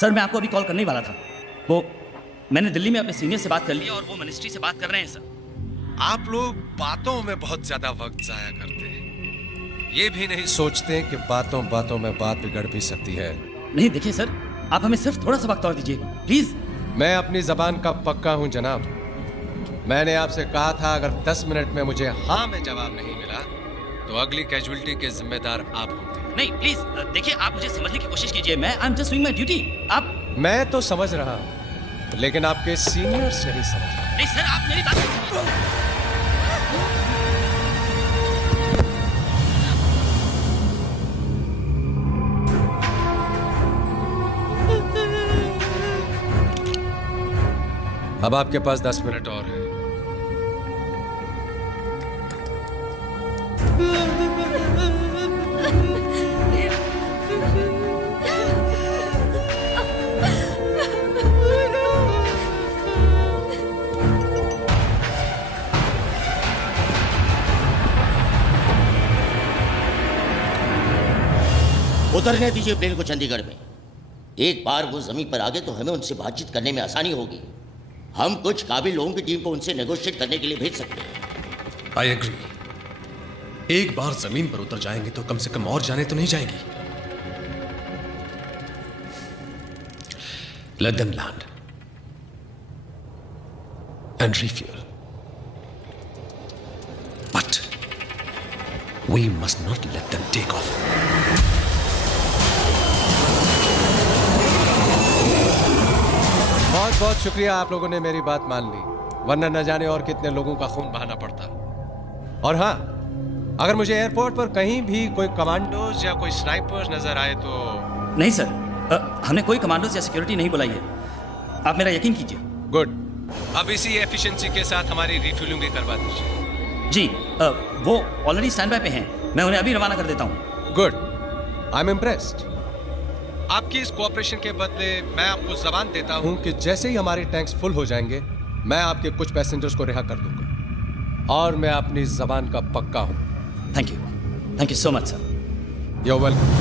सर, मैं आपको अभी कॉल करने ही वाला था. वो मैंने दिल्ली में अपने सीनियर से बात कर ली और वो मिनिस्ट्री से बात कर रहे हैं, सर. आप लोग बातों में बहुत ज्यादा वक्त जाया करते हैं. ये भी नहीं सोचते कि बातों बातों में बात बिगड़ भी सकती है. नहीं देखिए सर, आप हमें सिर्फ थोड़ा सा वक्त और दीजिए प्लीज. मैं अपनी जबान का पक्का हूं जनाब. मैंने आपसे कहा था अगर 10 मिनट में मुझे हाँ में जवाब नहीं मिला तो अगली कैजुअलिटी के जिम्मेदार आप होंगे. नहीं प्लीज देखिए, आप मुझे समझने की कोशिश कीजिए. मैं I am just doing my duty. आप मैं तो समझ रहा हूं, लेकिन आपके सीनियर्स नहीं समझ रहे। नहीं सर, आप मेरी बात अब आपके पास 10 मिनट और है। उतरने दीजिए प्लेन को चंडीगढ़ में। एक बार वो जमीन पर आ गए तो हमें उनसे बातचीत करने में आसानी होगी। हम कुछ काबिल लोगों की टीम को उनसे नेगोशिएट करने के लिए भेज सकते हैं। I agree. एक बार जमीन पर उतर जाएंगे तो कम से कम और जाने तो नहीं जाएंगी। Let them land and refuel, but we must not let them take off. बहुत बहुत शुक्रिया, आप लोगों ने मेरी बात मान ली, वरना न जाने और कितने लोगों का खून बहाना पड़ता। और हाँ, अगर मुझे एयरपोर्ट पर कहीं भी कोई कमांडोज या कोई स्नाइपर्स नजर आए तो। नहीं सर, हमने कोई कमांडोज या सिक्योरिटी नहीं बुलाई है, आप मेरा यकीन कीजिए। गुड। अब इसी एफिशिएंसी के साथ हमारी रिफ्यूलिंग भी करवा दीजिए। जी, वो ऑलरेडी स्टैंड बाय पे हैं, मैं उन्हें अभी रवाना कर देता हूँ। Good, I am impressed. आपकी इस कोऑपरेशन के बदले मैं आपको जबान देता हूं कि जैसे ही हमारे टैंक्स फुल हो जाएंगे, मैं आपके कुछ पैसेंजर्स को रिहा कर दूंगा। और मैं अपनी जबान का पक्का हूं। Thank you so much sir. You are welcome.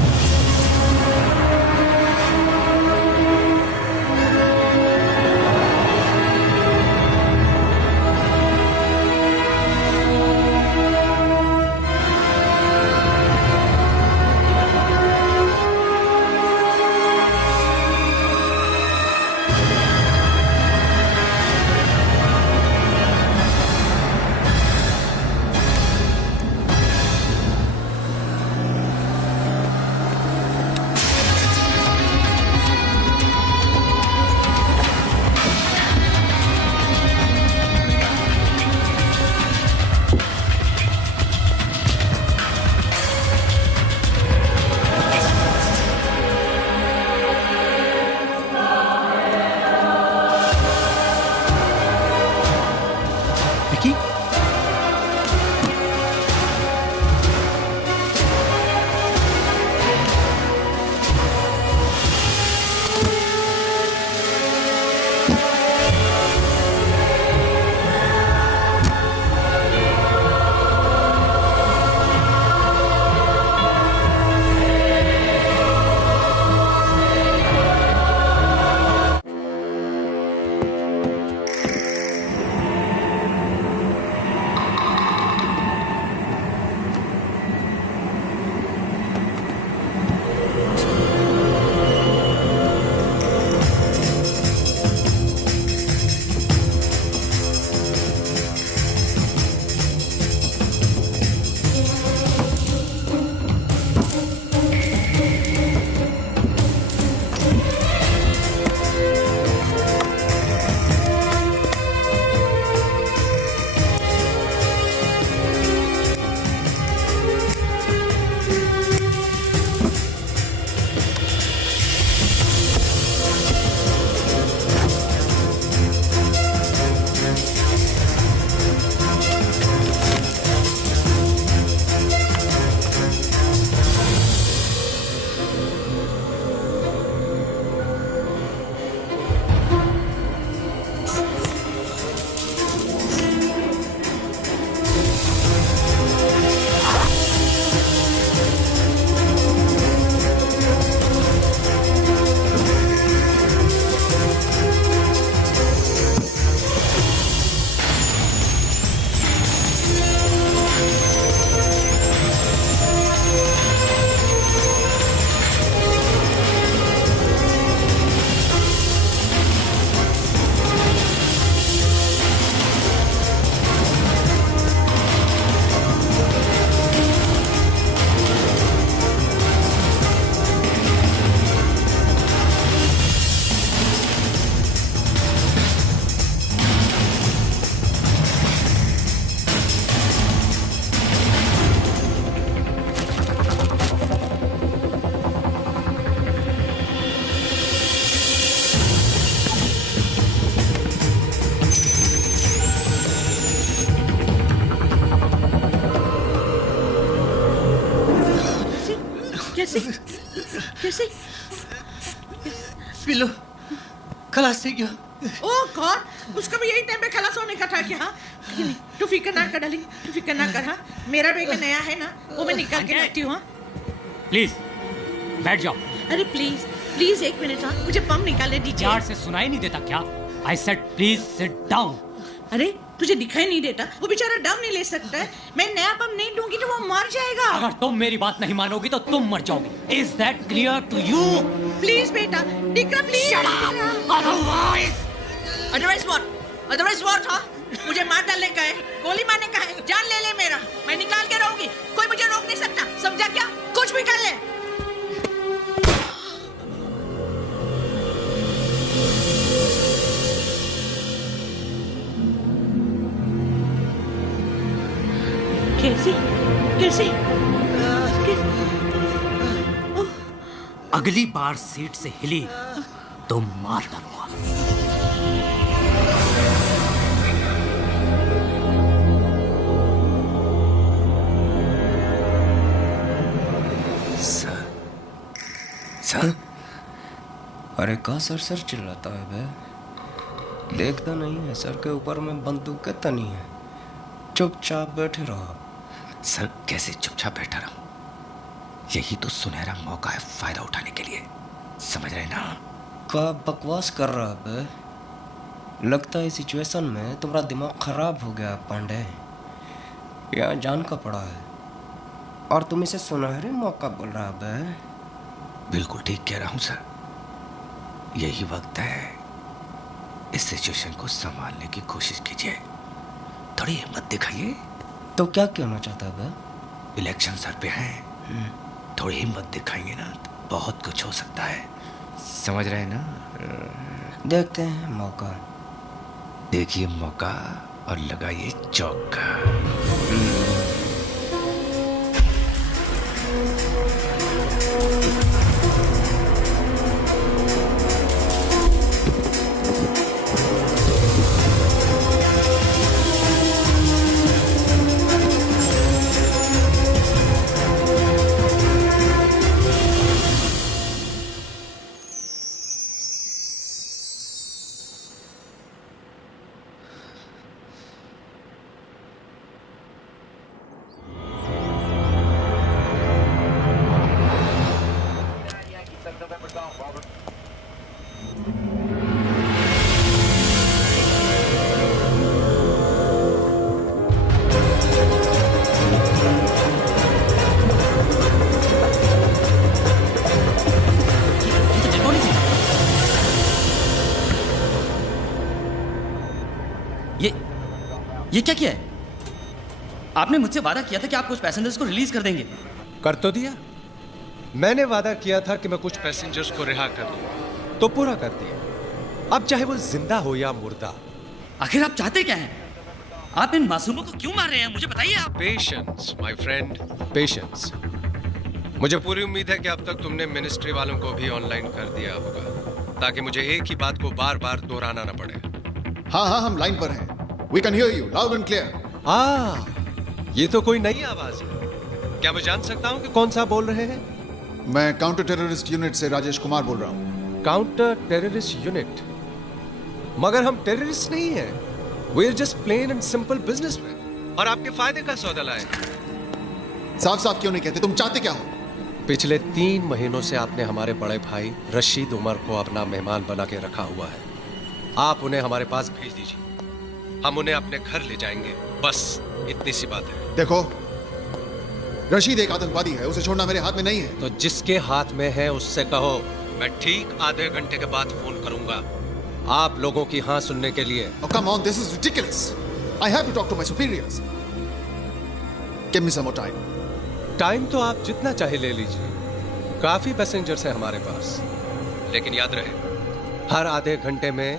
कैसे? पिलो खलास થઈ ગયો. ओह गॉड, उसका भी यही टाइम पे खलास होने का था क्या? हाँ, तू फिक्र ना कर डार्लिंग, तू फिक्र ना कर. हाँ, मेरा बेटा नया है ना, वो मैं निकाल के रखती हूँ. प्लीज बैठ जाओ. अरे प्लीज प्लीज 1 मिनट. हाँ, मुझे पंप निकालने दीजिए. यार से सुनाई नहीं देता क्या? I said please sit down. अरे तुझे दिखाई नहीं देता? वो बेचारा दम नहीं ले सकता है. मैं नया पंप नहीं दूंगी तो वो मर जाएगा. अगर तुम मेरी बात नहीं मानोगी तो तुम मर जाओगी. Is that clear to you? Please बेटा, डिक्रा प्लीज. Otherwise what? हाँ, मुझे मार डालने का है, गोली मारने का है, जान ले ले मेरा. मैं निकाल के रहूंगी, कोई मुझे रोक नहीं सकता. समझा क्या? कुछ भी कर ले. कैसे? अगली बार सीट से हिली तो मार डालूंगा. सर, अरे का सर चिल्लाता है बे? देखता नहीं है सर के ऊपर में बंदूक के तनी है. चुपचाप बैठे रहो. सर कैसे चुपचाप बैठा रहा? यही तो सुनहरा मौका है फायदा उठाने के लिए, समझ रहे ना? का बकवास कर रहा है? लगता है सिचुएशन में तुम्हारा दिमाग खराब हो गया पांडे. यहाँ जान का पड़ा है और तुम इसे सुनहरे मौका बोल रहा है. बिल्कुल ठीक कह रहा हूँ सर. यही वक्त है, इस सिचुएशन को संभालने की कोशिश कीजिए. थोड़ी हिम्मत दिखाइए. तो क्या कहना चाहता है? इलेक्शन सर पे हैं, थोड़ी हिम्मत दिखाएंगे ना तो बहुत कुछ हो सकता है, समझ रहे हैं ना? देखते हैं मौका. देखिए मौका और लगाइए चौका. ये क्या किया है? आपने मुझसे वादा किया था कि आप कुछ पैसेंजर्स को रिलीज कर देंगे. कर तो दिया. मैंने वादा किया था कि मैं कुछ पैसेंजर्स को रिहा कर दूंगा, तो पूरा कर दिया. अब चाहे वो जिंदा हो या मुर्दा. आखिर आप चाहते क्या हैं? आप इन मासूमों को क्यों मार रहे हैं? मुझे बताइए आप. Patience my friend, patience. मुझे पूरी उम्मीद है कि अब तक तुमने मिनिस्ट्री वालों को भी ऑनलाइन कर दिया होगा, ताकि मुझे एक ही बात को बार बार दोहराना ना पड़े. हाँ, हम लाइन पर हैं. We can hear you loud and clear. ये तो कोई नई आवाज है. क्या मैं जान सकता हूँ कि कौन सा बोल रहे हैं? मैं काउंटर टेररिस्ट यूनिट से राजेश कुमार बोल रहा हूँ. Counter terrorist unit? मगर हम टेररिस्ट नहीं हैं. We are just plain and simple businessmen. और आपके फायदे का सौदा लाए. साफ क्यों नहीं कहते? तुम चाहते क्या हो? पिछले 3 महीनों से आपने हमारे बड़े भाई रशीद उमर को अपना मेहमान बना के रखा हुआ है. आप उन्हें हमारे पास भेज दीजिए. हम उन्हें अपने घर ले जाएंगे. बस इतनी सी बात है. देखो, रशीद एक आतंकवादी है, उसे छोड़ना मेरे हाथ में नहीं है. तो जिसके हाथ में है उससे कहो मैं ठीक आधे घंटे के बाद फोन करूंगा, आप लोगों की हाँ सुनने के लिए. Oh, come on, this is ridiculous. I have to talk to my superiors. Give me some more time. Time तो आप जितना चाहे ले लीजिए. काफी पैसेंजर्स हैं हमारे पास. लेकिन याद रहे, हर आधे घंटे में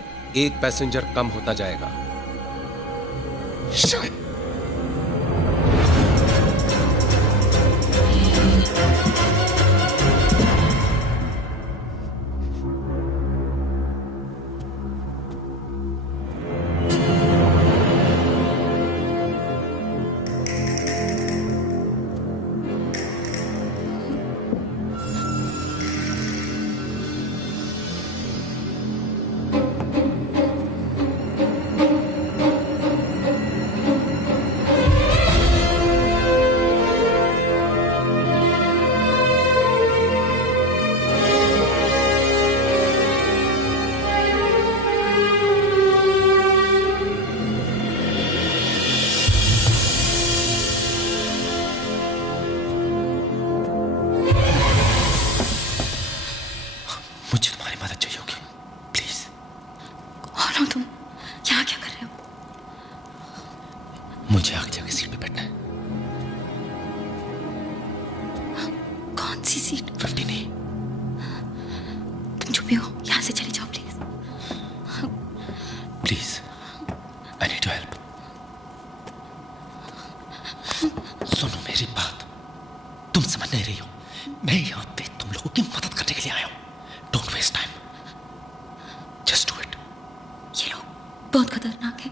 एक पैसेंजर कम होता जाएगा. Shut. भी हो यहाँ से चली जाओ please. Please I need your help. सुनो मेरी बात, तुम समझ नहीं रही हो, मैं यहाँ पे तुम लोगों की मदद करने के लिए आया हूँ। Don't waste time, just do it. ये लोग बहुत खतरनाक है।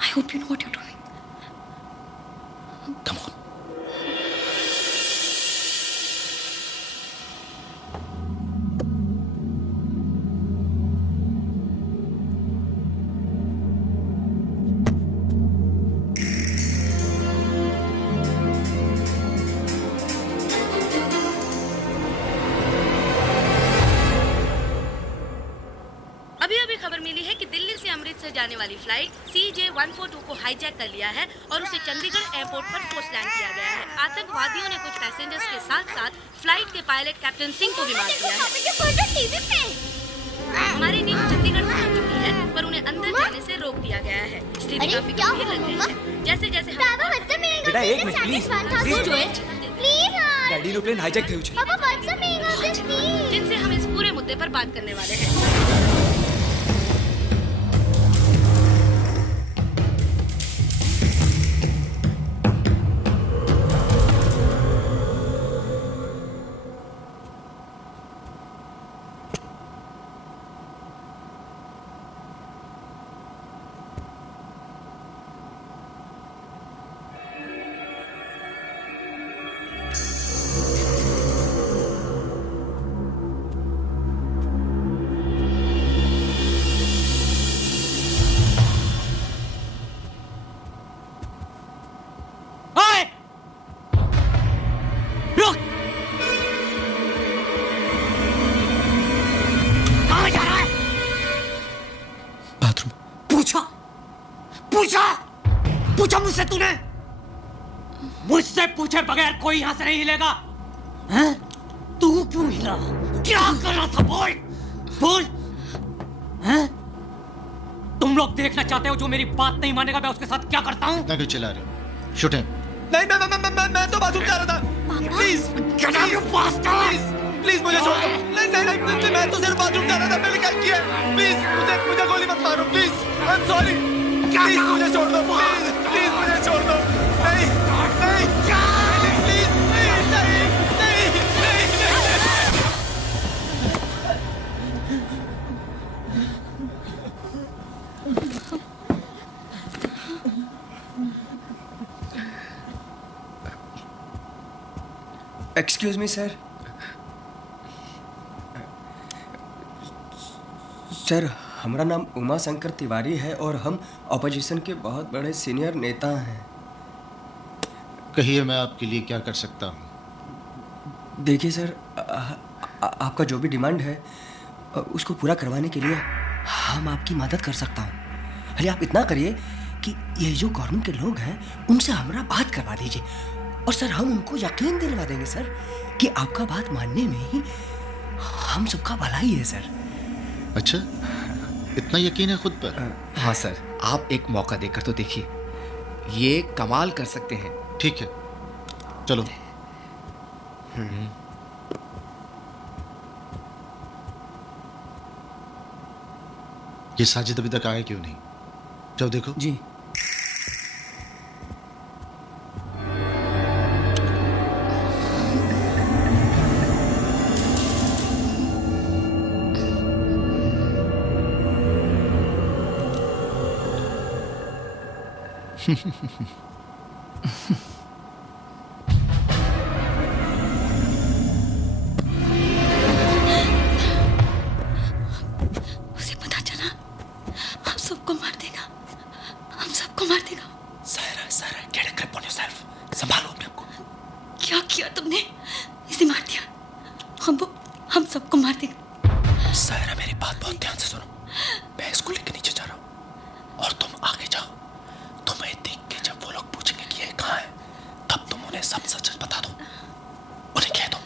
I hope you know what you are doing. Come on. जाने वाली फ्लाइट CJ142 को हाईजैक कर लिया है और उसे चंडीगढ़ एयरपोर्ट पर फोर्स लैंड किया गया है। आतंकवादियों ने कुछ पैसेंजर्स के साथ-साथ फ्लाइट के पायलट कैप्टन सिंह को भी मार दिया है। हमारी टीम चंडीगढ़ पहुंच चुकी है, पर उन्हें अंदर जाने से रोक दिया गया है। स्थिति काफी गंभीर लग रही है। जैसे-जैसे बेटा एक minute please daddy no plane hijack थी जिनसे हम इस पूरे मुद्दे पर बात करने वाले हैं। पूछा मुझसे तूने? मुझसे पूछे बगैर कोई यहाँ से नहीं हिलेगा। हैं? तू क्यों हिला? क्या कर रहा था? बोल, बोल। हैं? तुम लोग देखना चाहते हो जो मेरी बात नहीं मानेगा मैं उसके साथ क्या करता हूँ? इतना क्यों चिल्ला रहे हो? Shoot him. नहीं मैं तो बाथरूम जा रहा था। प्लीज प्लीज मुझे छोड़ दो। नहीं मैं तो सिर्फ बाथरूम जा रहा था। मैंने क्या किया? प्लीज मुझे गोली मत मारो please. I am sorry. Please मुझे छोड़ दो। प्लीज मुझे छोड़ दो। नहीं प्लीज नहीं। Excuse me sir. सर हमारा नाम उमा शंकर तिवारी है और हम ऑपोजिशन के बहुत बड़े सीनियर नेता हैं। कहिए मैं आपके लिए क्या कर सकता हूँ? देखिए सर, आपका जो भी डिमांड है उसको पूरा करवाने के लिए हम आपकी मदद कर सकता हूँ। अरे आप इतना करिए कि ये जो गवर्नमेंट के लोग हैं उनसे हमारा बात करवा दीजिए और सर हम उनको यकीन दिलवा देंगे सर कि आपका बात मानने में ही हम सबका भलाई है सर। अच्छा, इतना यकीन है खुद पर? हाँ सर, आप एक मौका देकर तो देखिए, ये कमाल कर सकते हैं। ठीक है, चलो। ये साजिद अभी तक आया क्यों नहीं? जाओ देखो। जी। उसे पता चला हम सबको मार देगा, हम सबको मार देगा। Saira, get a grip on yourself. संभालो अपने आप को। क्या किया तुमने? इसे मार दिया। हम सबको मार देगा। सायरा मेरी बात बहुत ध्यान से सुनो। मैं इसको लेके नीचे जा रहा हूँ और तुम आगे जाओ। तुम्हें देख के जब वो लोग पूछेंगे कि ये कहाँ है, तब तुम उन्हें सब सच बता दो। उन्हें कह दो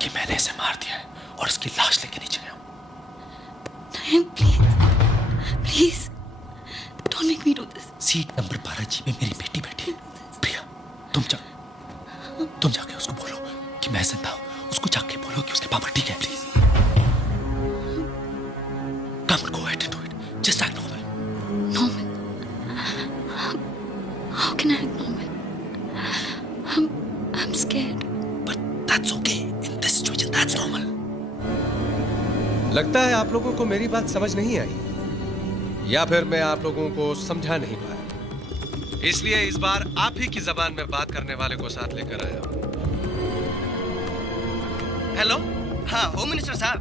कि मैंने इसे मार दिया है और इसकी लाश लेके नीचे गया हूँ। नहीं, please don't make me do this. Seat number 12G में मेरी बेटी बैठी है। प्रिया, तुम जाके उसको बोलो कि मैं जिंदा हूँ। उसको जाके बोलो कि उसके पापा ठीक है। Please Just act normal. Normal? How can I act normal? I'm scared. But that's okay. In this situation, that's normal. लगता है आप लोगों को मेरी बात समझ नहीं आई, या फिर मैं आप लोगों को समझा नहीं पाया। इसलिए इस बार आप ही की जबान में बात करने वाले को साथ लेकर आया हूं। हेलो, हाँ होम मिनिस्टर साहब।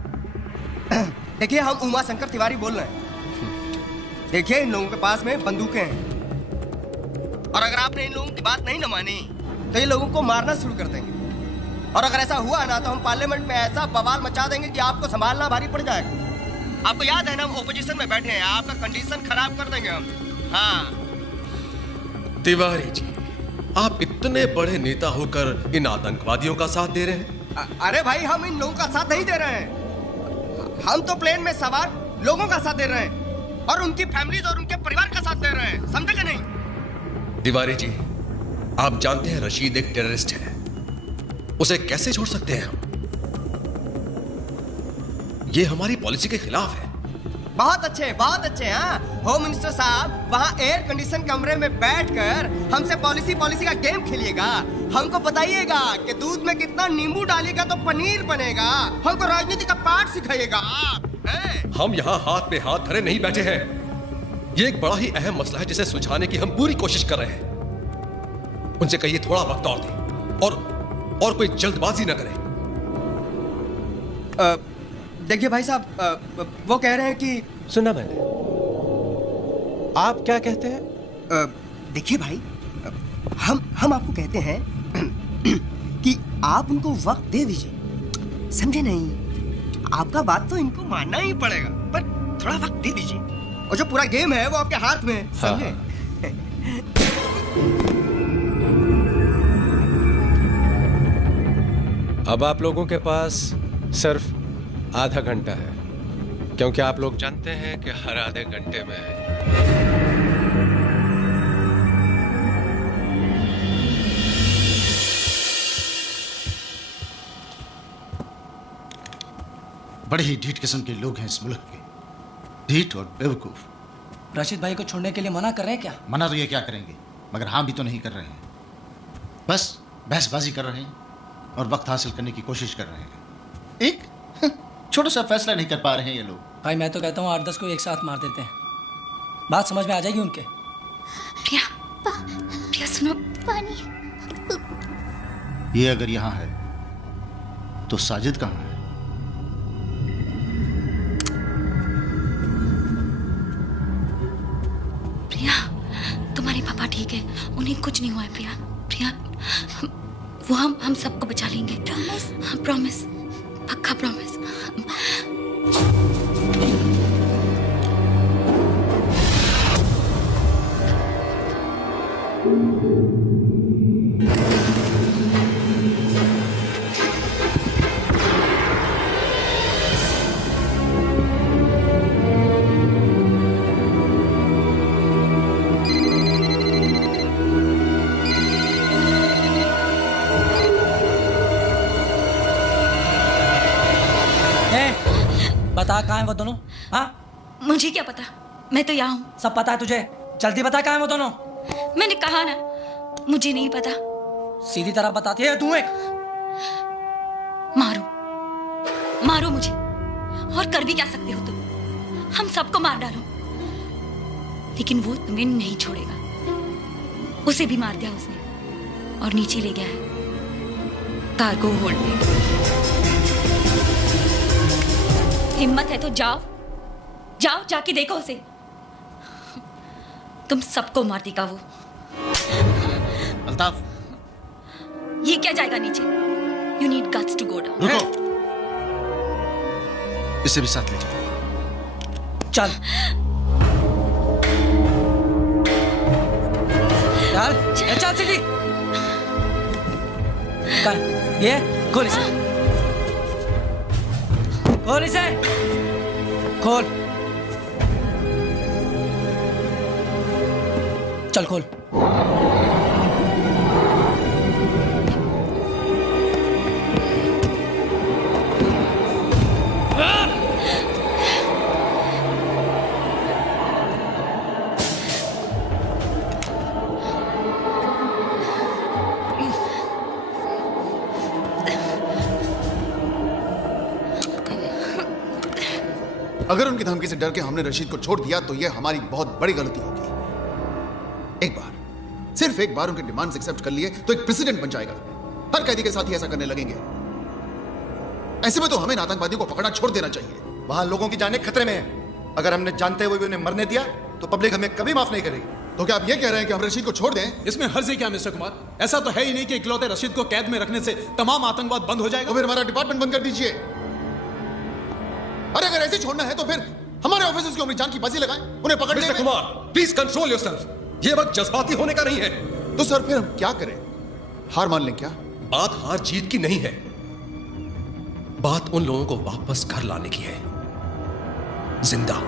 देखिए, हम उमा शंकर तिवारी बोल रहे हैं। देखिए, इन लोगों के पास में बंदूकें हैं, और अगर आपने इन लोगों की बात नहीं न मानी तो ये लोगों को मारना शुरू कर देंगे। और अगर ऐसा हुआ ना तो हम पार्लियामेंट में ऐसा बवाल मचा देंगे कि आपको संभालना भारी पड़ जाएगा। आपको याद है ना, हम ओपोजिशन में बैठे हैं, आपका कंडीशन खराब कर देंगे हम। हाँ तिवारी जी, आप इतने बड़े नेता होकर इन आतंकवादियों का साथ दे रहे हैं? अरे भाई, हम इन लोगों का साथ नहीं दे रहे हैं। हम तो प्लेन में सवार लोगों का साथ दे रहे हैं, और उनकी फैमिलीज और उनके परिवार का साथ दे रहे हैं। समझे कि नहीं? तिवारी जी, आप जानते हैं रशीद एक टेररिस्ट है, उसे कैसे छोड़ सकते हैं हम? ये हमारी पॉलिसी के खिलाफ है। बहुत अच्छे, बहुत अच्छे। हाँ होम मिनिस्टर साहब, वहाँ एयर कंडीशन कमरे में बैठकर हमसे पॉलिसी का गेम खेलिएगा। हमको बताइएगा कि दूध में कितना नींबू डालिएगा तो पनीर बनेगा। हमको राजनीति का पाठ सिखाइएगा आप। हम यहाँ हाथ में हाथ धरे नहीं बैठे हैं। ये एक बड़ा ही अहम मसला है जिसे सुलझाने की हम पूरी कोशिश कर रहे हैं। उनसे कहिए थोड़ा वक्त और दें, और कोई जल्दबाजी न करें। देखिए भाई साहब, वो कह रहे हैं कि सुना मैंने। आप क्या कहते हैं? देखिए भाई, हम आपको कहते हैं कि आप उनको वक्त दे दीजिए। समझे नहीं? आपका बात तो इनको मानना ही पड़ेगा, पर थोड़ा वक्त दे दीजिए। और जो पूरा गेम है वो आपके हाथ में है। समझे? अब आप लोगों के पास सिर्फ आधा घंटा है, क्योंकि आप लोग जानते हैं कि हर आधे घंटे में बड़े ही ढीठ किस्म के लोग हैं इस मुल्क के, ढीठ और बेवकूफ। राशिद भाई को छोड़ने के लिए मना कर रहे हैं क्या? मना तो ये क्या करेंगे, मगर हाँ भी तो नहीं कर रहे हैं। बस बहसबाजी कर रहे हैं और वक्त हासिल करने की कोशिश कर रहे हैं। एक छोटा सा फैसला नहीं कर पा रहे हैं ये लोग। भाई मैं तो कहता हूँ 8-10 को एक साथ मार देते हैं, बात समझ में आ जाएगी उनके। प्रिया सुनो, पानी। ये अगर यहाँ है तो साजिद कहाँ है? प्रिया, तुम्हारे पापा ठीक है, उन्हें कुछ नहीं हुआ है। प्रिया, वो हम सबको बचा लेंगे। प्रॉमिस? हाँ प्रॉमिस, पक्का प्रॉमिस। बता कहाँ हैं वो दोनों? हाँ मुझे क्या पता, मैं तो यहाँ हूँ। सब पता है तुझे, जल्दी बता कहाँ हैं वो दोनों। मैंने कहा ना, मुझे नहीं पता। सीधी तरह बताती है तू। एक मारो मुझे, और कर भी क्या सकते हो तुम? हम सबको मार डालो, लेकिन वो तुम्हें नहीं छोड़ेगा। उसे भी मार दिया उसने, और नीचे ले गया है कार्गो होल्ड पे। हिम्मत है तो जाओ, जाके देखो उसे। तुम सबको मार देगा वो। अल्ताफ, ये क्या जाएगा नीचे? You need guts to go down. रुको, इसे भी साथ ले जाओ। चल चल सीधी। ये खोल इसे, खोल इसे, खोल। चल खोल। अगर उनकी धमकी से डर के हमने रशीद को छोड़ दिया तो यह हमारी बहुत बड़ी गलती होगी। एक बार, सिर्फ एक बार उनके डिमांड्स एक्सेप्ट कर लिए तो एक प्रेसिडेंट बन जाएगा। हर कैदी के साथ ही ऐसा करने लगेंगे। ऐसे में तो हमें इन आतंकवादियों को पकड़ना छोड़ देना चाहिए। वहां लोगों की जानें खतरे में है। अगर हमने जानते हुए भी उन्हें मरने दिया तो पब्लिक हमें कभी माफ नहीं करेगी। तो क्या आप ये कह रहे हैं कि हम रशीद को छोड़ दें? इसमें हर्ज है क्या मिस्टर कुमार? ऐसा तो है ही नहीं कि इकलौते रशीद को कैद में रखने से तमाम आतंकवाद बंद हो जाएगा। तो फिर हमारा डिपार्टमेंट बंद कर दीजिए। अरे अगर ऐसे छोड़ना है तो फिर हमारे ऑफिसर्स की अपनी जान की बाजी लगाएं, उन्हें पकड़ने mister Kumar, please control yourself. ये वक्त जज्बाती होने का नहीं है। तो सर फिर हम क्या करें? हार मान लें क्या? बात हार जीत की नहीं है, बात उन लोगों को वापस घर लाने की है, जिंदा।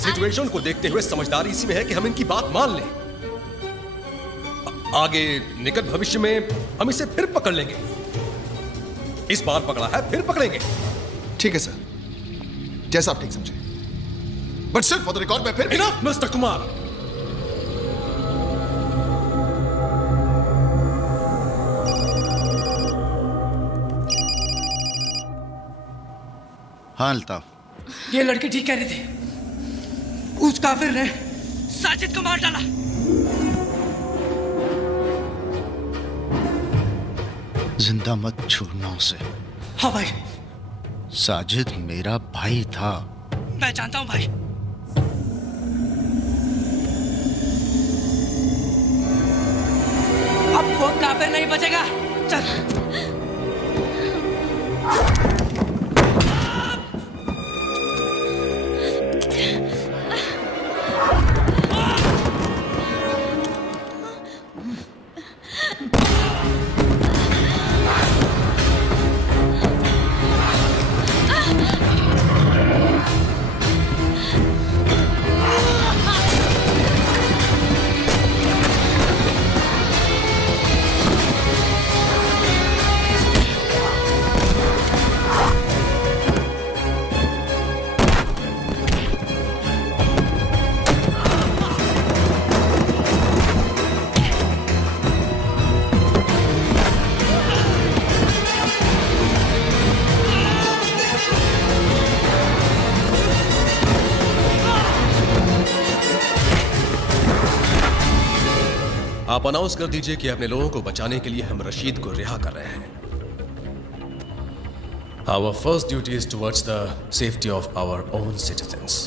सिचुएशन को देखते हुए समझदारी इसी में है कि हम इनकी बात मान लें। आगे निकट भविष्य में हम इसे फिर पकड़ लेंगे। इस बार पकड़ा है, फिर पकड़ेंगे। ठीक है सर, जैसा आप ठीक समझे। बट सिर्फ फॉर द रिकॉर्ड में फिर इनफ मिस्टर कुमार। हाँ अल्ताफ, ये लड़के ठीक कह रहे थे। उस काफिर ने साजिद को मार डाला। जिंदा मत छोड़ना उसे। हाँ भाई। साजिद मेरा भाई था। मैं जानता हूं भाई। अब वो काफिर नहीं बचेगा। चल। आप अनाउंस कर दीजिए कि अपने लोगों को बचाने के लिए हम रशीद को रिहा कर रहे हैं। Our first duty is towards the safety of our own citizens.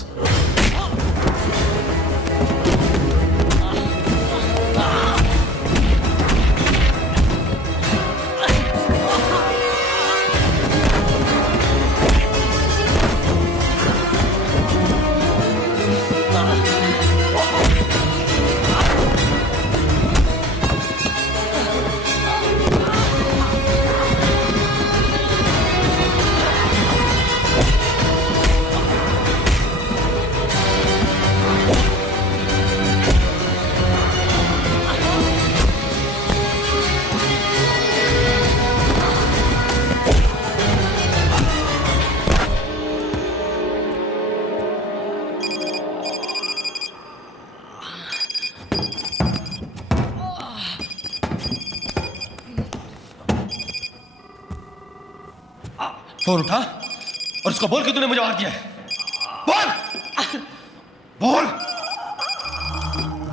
Phone उठा और उसको बोल कि तूने मुझे मार दिया है। बोल बोल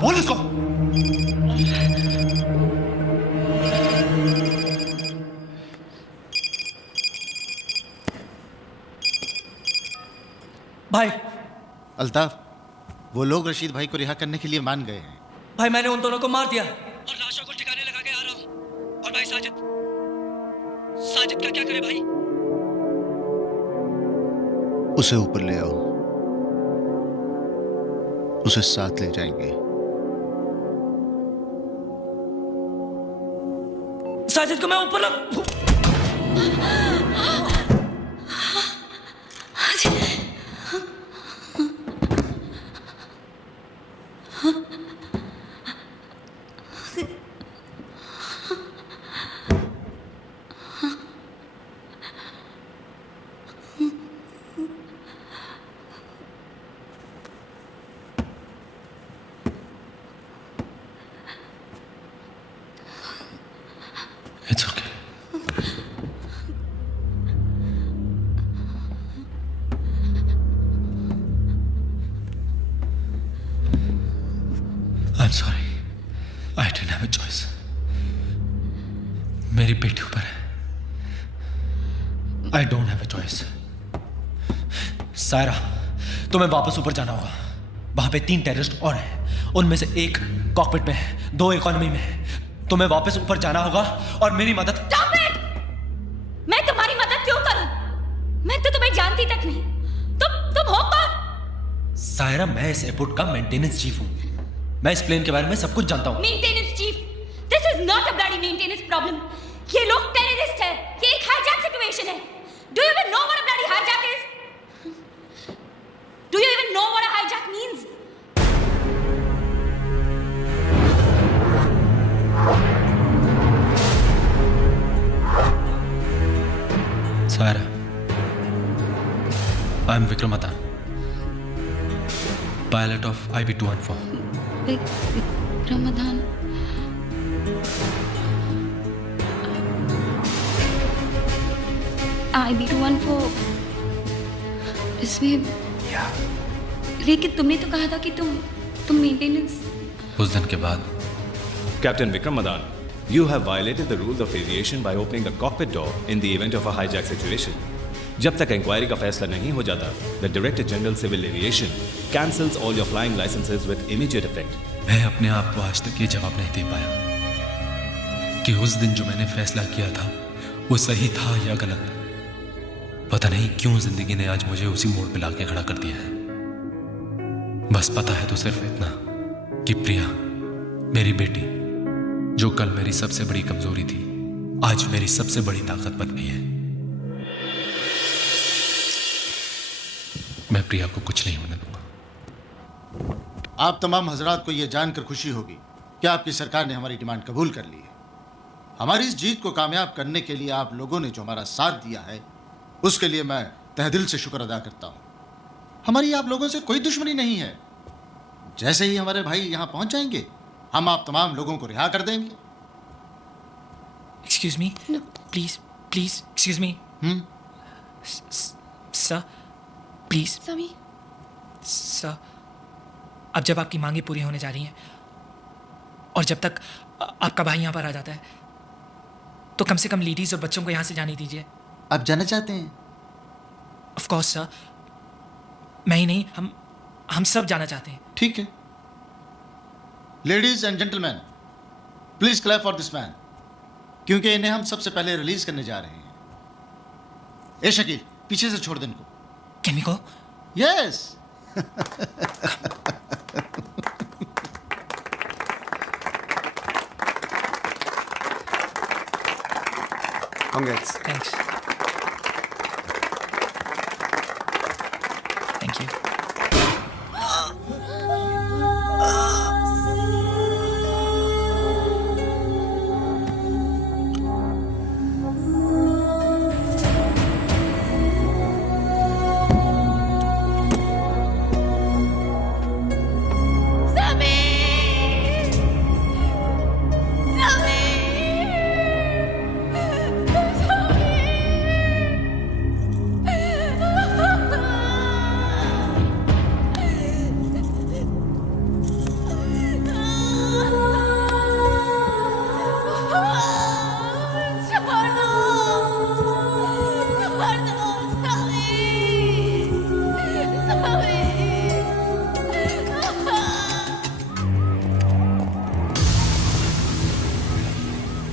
बोल उसको। भाई अल्ताफ, वो लोग रशीद भाई को रिहा करने के लिए मान गए हैं। भाई मैंने उन दोनों को मार दिया और लाशों को ठिकाने लगा के आ रहा हूं। और भाई साजिद, साजिद का क्या करे भाई? उसे ऊपर ले आओ, उसे साथ ले जाएंगे। साजिद को मैं ऊपर रख। It's okay. I'm sorry. I didn't have a choice. मेरी बेटी ऊपर है. I don't have a choice. Saira, तुम्हें वापस ऊपर जाना होगा. वहां पे 3 टेररिस्ट और हैं. उनमें से एक कॉकपिट में है, 2 इकोनॉमी में है. तुम्हें वापस ऊपर जाना होगा और मेरी मदद। Stop it! मैं तुम्हारी मदद क्यों करूं? मैं तो तुम्हें जानती तक नहीं. तुम हो कौन? सायरा, मैं इस एयरपोर्ट का मेंटेनेंस चीफ हूं. मैं इस प्लेन के बारे में सब कुछ जानता हूं. Maintenance chief? This is not a bloody maintenance problem. ये लोग टेररिस्ट है. ये एक हाईजैक सिचुएशन है. Do you even know what a bloody hijack is? Do you even know what a hijack means? Saira, I'm Vikram Adhan, pilot of IB-214. Vikram Adhan. IB-214 इसमें लेकिन तुमने तो कहा था कि तुम मेंटेनेंस। उस दिन के बाद Captain Vikram Madan, you have violated the rules of aviation by opening the cockpit door in the event of a hijack situation. जब तक इंक्वायरी का फैसला नहीं हो जाता, the Director General Civil Aviation cancels all your flying licenses with immediate effect. मैं अपने आप को आज तक ये जवाब नहीं दे पाया कि उस दिन जो मैंने फैसला किया था वो सही था या गलत. पता नहीं क्यों जिंदगी ने आज मुझे उसी मोड़ पे लाके खड़ा कर दिया है. बस पता है तो सिर्फ इतना कि प्रिया, मेरी बेटी, जो कल मेरी सबसे बड़ी कमजोरी थी, आज मेरी सबसे बड़ी ताकत बन गई है. मैं प्रिया को कुछ नहीं होने दूंगा. आप तमाम हजरात को यह जानकर खुशी होगी कि आपकी सरकार ने हमारी डिमांड कबूल कर ली है. हमारी इस जीत को कामयाब करने के लिए आप लोगों ने जो हमारा साथ दिया है, उसके लिए मैं तहे दिल से शुक्र अदा करता हूं. हमारी आप लोगों से कोई दुश्मनी नहीं है. जैसे ही हमारे भाई यहां पहुंच जाएंगे, हम आप तमाम लोगों को रिहा कर देंगे. Excuse me? No. Please, excuse me. Sir, please. Sir, अब जब आपकी मांगे पूरी होने जा रही हैं और जब तक आपका भाई यहाँ पर आ जाता है, तो कम से कम लेडीज और बच्चों को यहाँ से जाने दीजिए. आप जाना चाहते हैं? Of course, sir. मैं ही नहीं, हम सब जाना चाहते हैं. ठीक है. Ladies and gentleman, please clap for this man, क्योंकि इन्हें हम सबसे पहले रिलीज करने जा रहे हैं. ए शकील, पीछे से छोड़ दे इनको. Can we go? Yes. Congrats. Thanks. Thank you.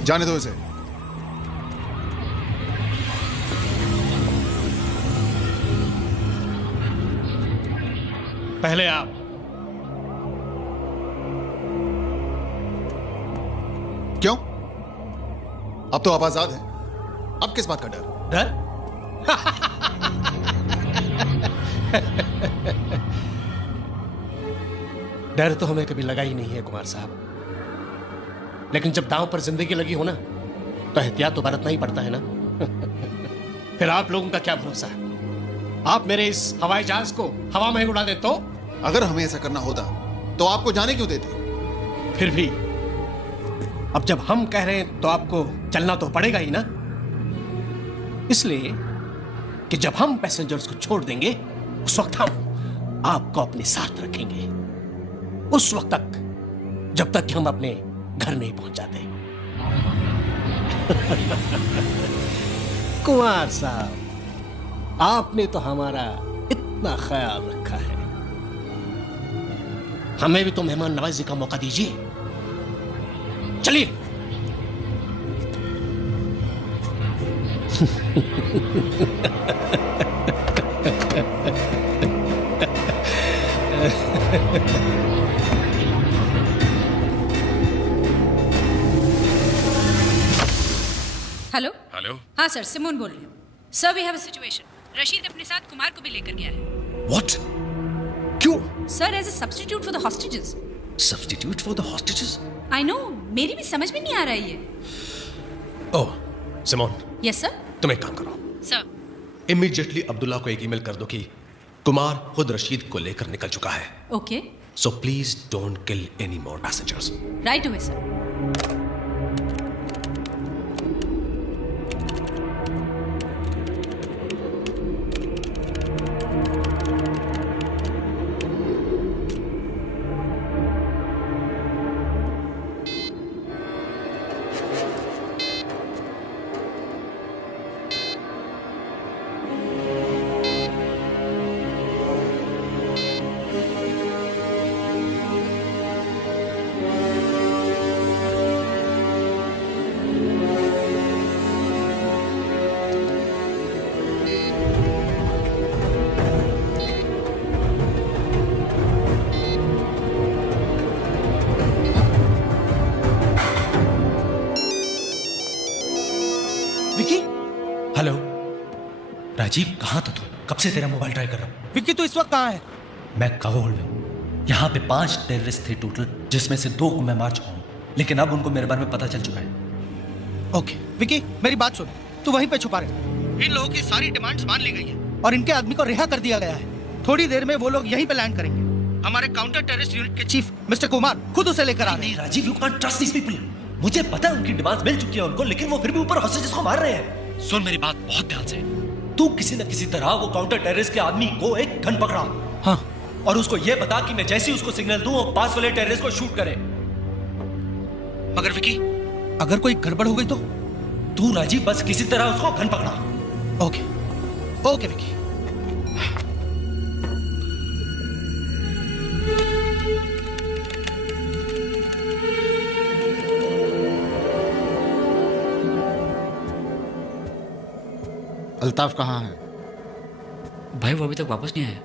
जाने दो इसे. पहले आप। क्यों? अब तो आप आजाद हैं। अब किस बात का डर? डर? डर तो हमें कभी लगा ही नहीं है कुमार साहब, लेकिन जब दांव पर जिंदगी लगी हो ना तो एहतियात तो बरतना ही पड़ता है ना। फिर आप लोगों का क्या भरोसा है? आप मेरे इस हवाई जहाज को हवा में उड़ा दे तो? अगर हमें ऐसा करना होता तो आपको जाने क्यों देते? फिर भी अब जब हम कह रहे हैं तो आपको चलना तो पड़ेगा ही ना, इसलिए कि जब हम पैसेंजर्स को छोड़ देंगे उस वक्त हम आपको अपने साथ रखेंगे, उस वक्त तक जब तक कि हम अपने घर नहीं पहुंच जाते। कुमार साहब, आपने तो हमारा इतना ख्याल रखा है, हमें भी तो मेहमान नवाजी का मौका दीजिए। चलिए। हेलो। हेलो। हाँ सर, सिमोन बोल रही हूँ। Sir, we have a situation. Rashid अपने साथ कुमार को भी लेकर गया है। What? क्यों? Sir, as a substitute for the hostages. Substitute for the hostages? I know, मेरी भी समझ में नहीं आ रहा है ये। Oh, Simone, yes sir. तुम एक काम करो, सर। इमीडिएटली अब्दुल्ला को एक ईमेल कर दो कि कुमार खुद रशीद को लेकर निकल चुका है। Okay. So please don't kill any more passengers. Right away sir. Hello Rajiv, कहाँ था तू? कब से तेरा मोबाइल ट्राई कर रहा हूँ। विक्की, तू इस वक्त कहाँ है? मैं काबुल में। यहाँ पे 5 टेररिस्ट थे टोटल, जिसमें से 2 को मैं मार चुका हूँ, लेकिन अब उनको मेरे बारे में पता चल चुका है। ओके विक्की, मेरी बात सुन, तू वहीं पे छुपा रहे। इन लोगों की सारी डिमांड्स मान ली गई है और इनके आदमी को रिहा कर दिया गया है। थोड़ी देर में वो लोग यहीं पे लैंड करेंगे। हमारे काउंटर टेररिस्ट यूनिट के चीफ मिस्टर कुमार खुद उसे लेकर आ रहे हैं। Rajiv, you can't trust these people. मुझे पता है उनकी डिमांड्स मिल चुकी है उनको, लेकिन वो फिर भी ऊपर हॉस्टेजेस को मार रहे हैं। सुन मेरी बात बहुत ध्यान से, तू किसी न किसी तरह वो काउंटर टेररिस्ट के आदमी को एक गन पकड़ा। हाँ। और उसको ये बता कि मैं जैसे ही उसको सिग्नल दूं वो पास वाले टेररिस्ट को शूट करे। मगर विकी, अगर कोई गड़बड़ हो गई तो? तू राजीव बस किसी तरह उसको गन पकड़ा। Okay okay Vicky. अल्ताफ कहाँ है? भाई वो अभी तक वापस नहीं आया।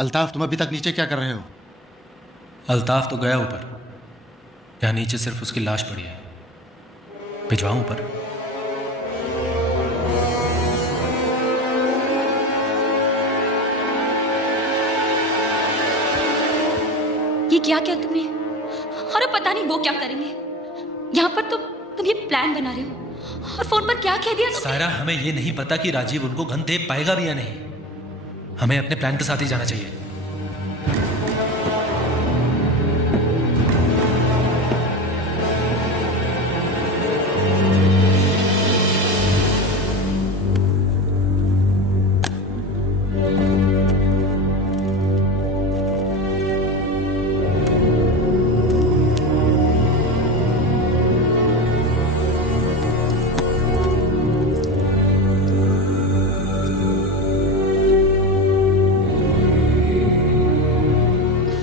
अल्ताफ, तुम अभी तक नीचे क्या कर रहे हो? अल्ताफ तो गया ऊपर, यहाँ नीचे सिर्फ उसकी लाश पड़ी है। भिजवाऊं ऊपर? ये क्या किया तुमने? और पता नहीं वो क्या करेंगे। यहाँ पर तुम ये प्लान बना रहे हो और फोन पर क्या कह दिया तुमने? सायरा, हमें ये नहीं पता कि राजीव उनको गन दे पाएगा भी या नहीं। हमें अपने प्लान के साथ ही जाना चाहिए।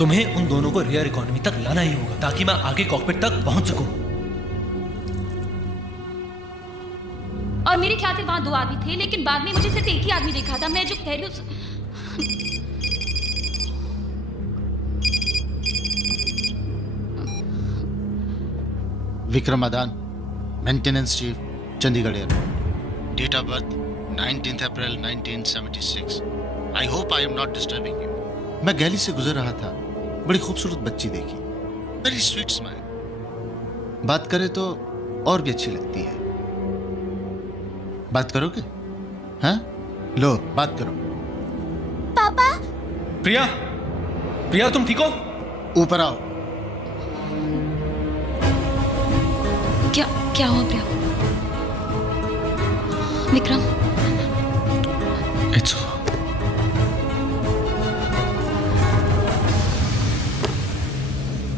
तुम्हें उन दोनों को रियर इकोनॉमी तक लाना ही होगा ताकि मैं आगे कॉकपिट तक पहुंच सकूं। और मेरे ख्याल से वहां 2 आदमी थे, लेकिन बाद में मुझे सिर्फ एक ही आदमी देखा था। मैं जो कह रही हूँ Vikram Adan, maintenance chief, Chandigarh airport. Date of birth 19 April 1976। I hope I am not disturbing you. मैं गैली से गुजर रहा था, बड़ी खूबसूरत बच्ची देखी, वेरी स्वीट स्माइल। बात करे तो और भी अच्छी लगती है। बात करोगे? हाँ, लो बात करो। पापा। प्रिया, प्रिया तुम ठीक हो? ऊपर आओ। क्या हुआ Priya? Vikram. It's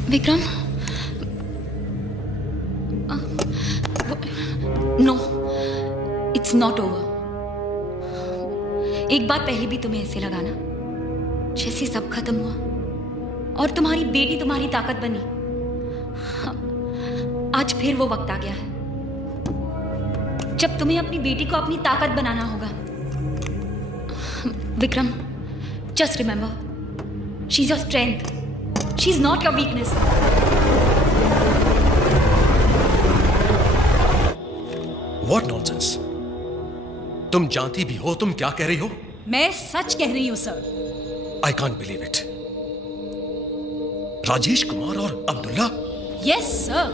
Vikram. No, it's not over. एक बात पहले भी तुम्हें ऐसे लगा ना, जैसे सब खत्म हुआ और तुम्हारी बेटी तुम्हारी ताकत बनी। आज फिर वो वक्त आ गया है जब तुम्हें अपनी बेटी को अपनी ताकत बनाना होगा। Vikram, just remember, she is your strength, she is not your weakness. What nonsense? तुम जानती भी हो तुम क्या कह रही हो? मैं सच कह रही हूं sir. I can't believe it. Rajesh Kumar और Abdullah? Yes sir.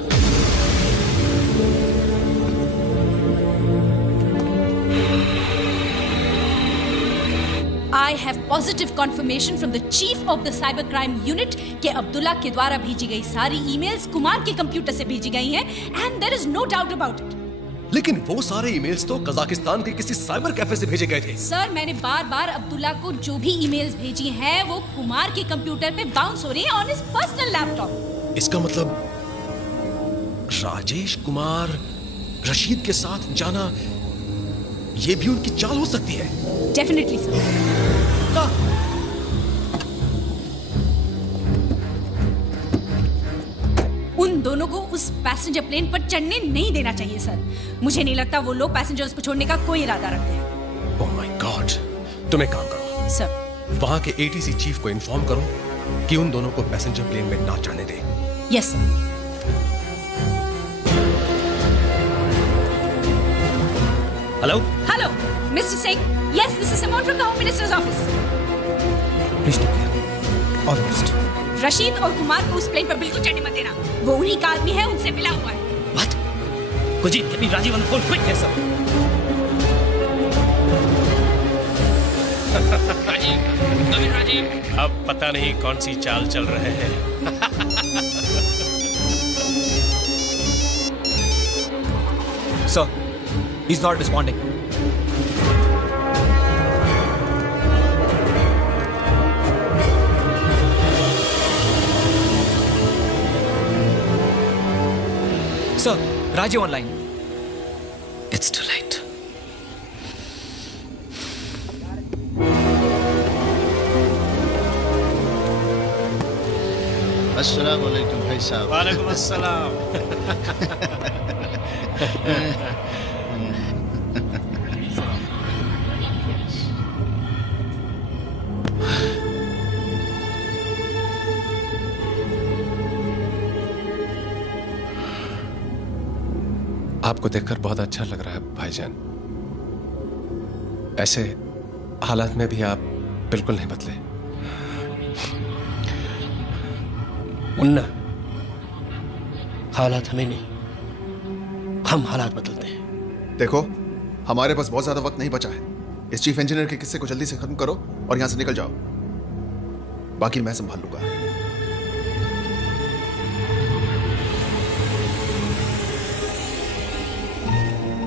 I have positive confirmation from the chief of the cybercrime unit कि अब्दुल्ला के द्वारा भेजी गई सारी ईमेल्स कुमार के कंप्यूटर से भेजी गई हैं, and there is no doubt about it. लेकिन वो सारे ईमेल्स तो कजाकिस्तान के किसी साइबर कैफे से भेजे गए थे। सर, मैंने बार-बार अब्दुल्ला को जो भी ईमेल्स भेजी हैं वो कुमार के कंप्यूटर पे बाउंस हो रही हैं ऑन हिज पर्सनल लैपटॉप। इसका मतलब राजेश कुमार रशीद के साथ जाना ये भी उनकी चाल हो सकती है। Definitely sir. उन दोनों को उस पैसेंजर प्लेन पर चढ़ने नहीं देना चाहिए सर। मुझे नहीं लगता वो लोग पैसेंजर्स को छोड़ने का कोई इरादा रखते हैं। Oh my God. तुम एक काम करो सर, वहां के एटीसी चीफ को इन्फॉर्म करो कि उन दोनों को पैसेंजर प्लेन में ना चढ़ने दे। Yes sir. Hello hello mister Singh. Yes, this is Simon from the home minister's office. Please take care. All the best. Rashid और कुमार को उस प्लेन पर बिल्कुल चढ़ने मत देना। वो उन्हीं का आदमी है, उनसे मिला हुआ है। What? Gurjeet, get me Rajiv on the phone quick. Yes, sir. Rajiv, नवीन राजीव। अब पता नहीं कौन सी चाल चल रहे हैं। Sir, he's not responding. Sir, Rajiv online. It's too late. अस्सलाम वालेकुम भाई साहब। वालेकुम अस्सलाम। आपको देखकर बहुत अच्छा लग रहा है भाईजान। ऐसे हालात में भी आप बिल्कुल नहीं बदले। मुन्ना, हालात हमें नहीं, हम हालात बदलते हैं। देखो, हमारे पास बहुत ज्यादा वक्त नहीं बचा है। इस चीफ इंजीनियर के किस्से को जल्दी से खत्म करो और यहां से निकल जाओ। बाकी मैं संभाल लूंगा।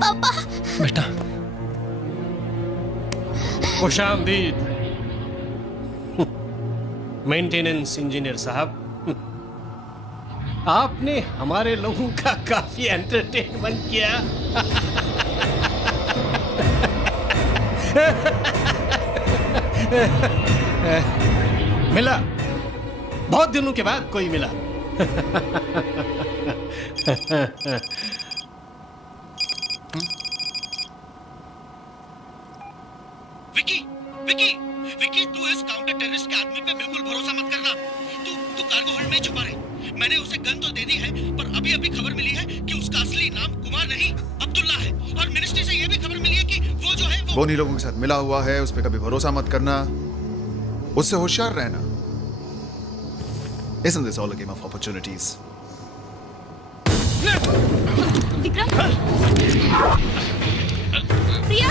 पापा। बेटा। खुशामदीद मेंटेनेंस इंजीनियर साहब। आपने हमारे लोगों का काफी एंटरटेनमेंट किया। मिला बहुत दिनों के बाद कोई मिला। विकी, विकी, विकी, तू इस काउंटर टेररिस्ट के आदमी पे बिल्कुल भरोसा मत करना। तू कार्गो होल्ड में छुपा रहे। मैंने उसे गन तो दे दी है, पर अभी अभी खबर मिली है कि उसका असली नाम कुमार नहीं अब्दुल्ला है। और मिनिस्ट्री से यह भी खबर मिली है कि वो जो है वो उन्हीं लोगों के साथ मिला हुआ है, उस पर कभी भरोसा मत करना, उससे होशियार रहना। Isn't this all a game of opportunities? Vikram, प्रिया,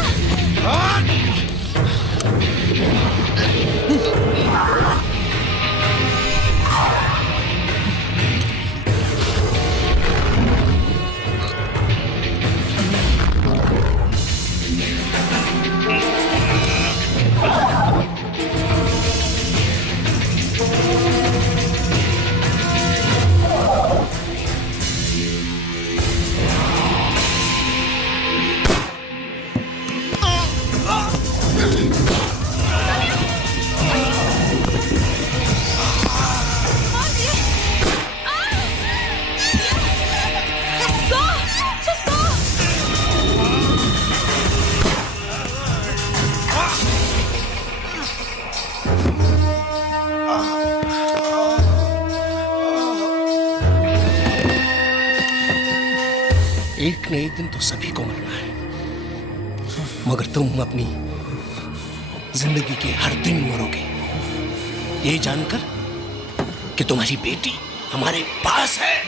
एक न एक दिन तो सभी को मरना है, मगर तुम अपनी जिंदगी के हर दिन मरोगे, ये जानकर कि तुम्हारी बेटी हमारे पास है।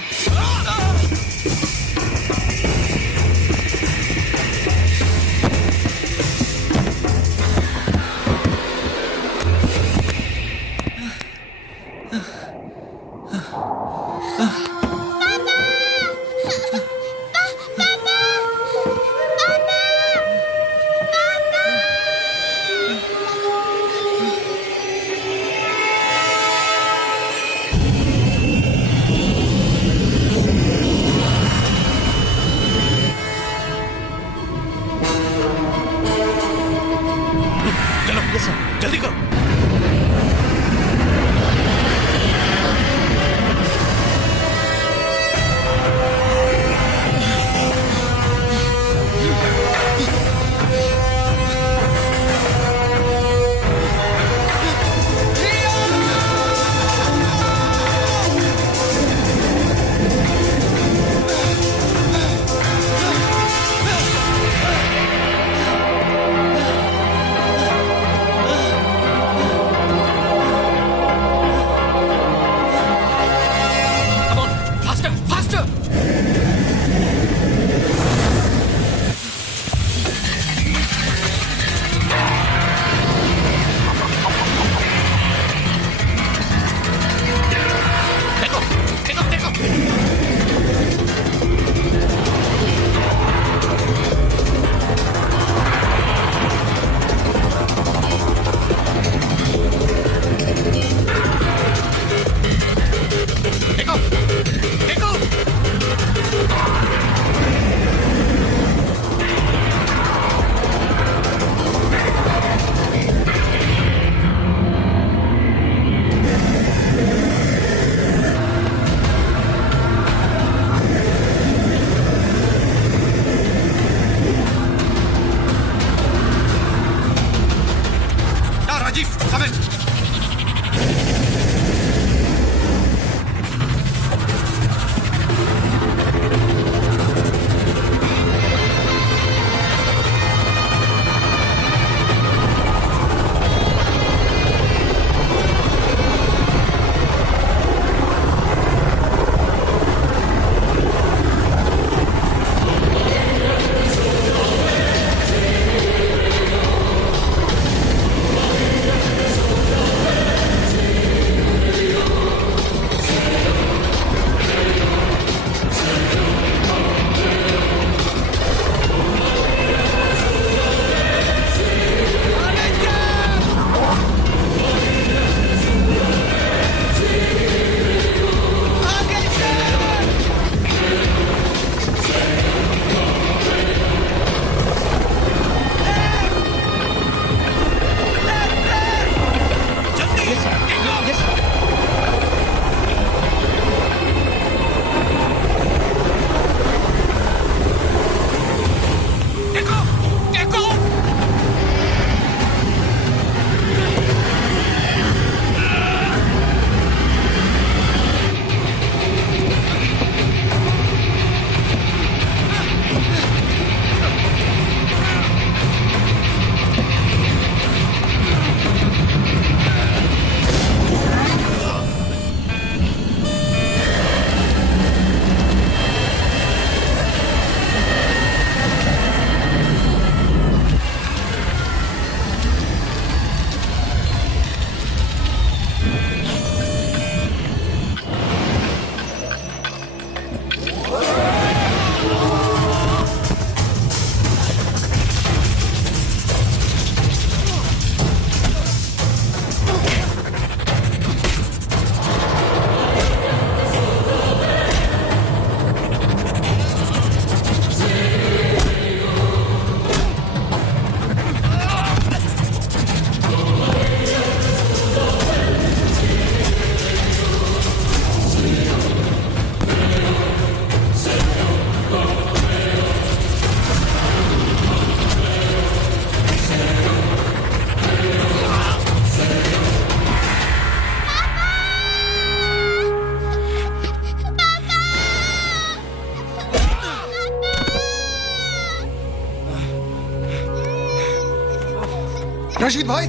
रशीद भाई,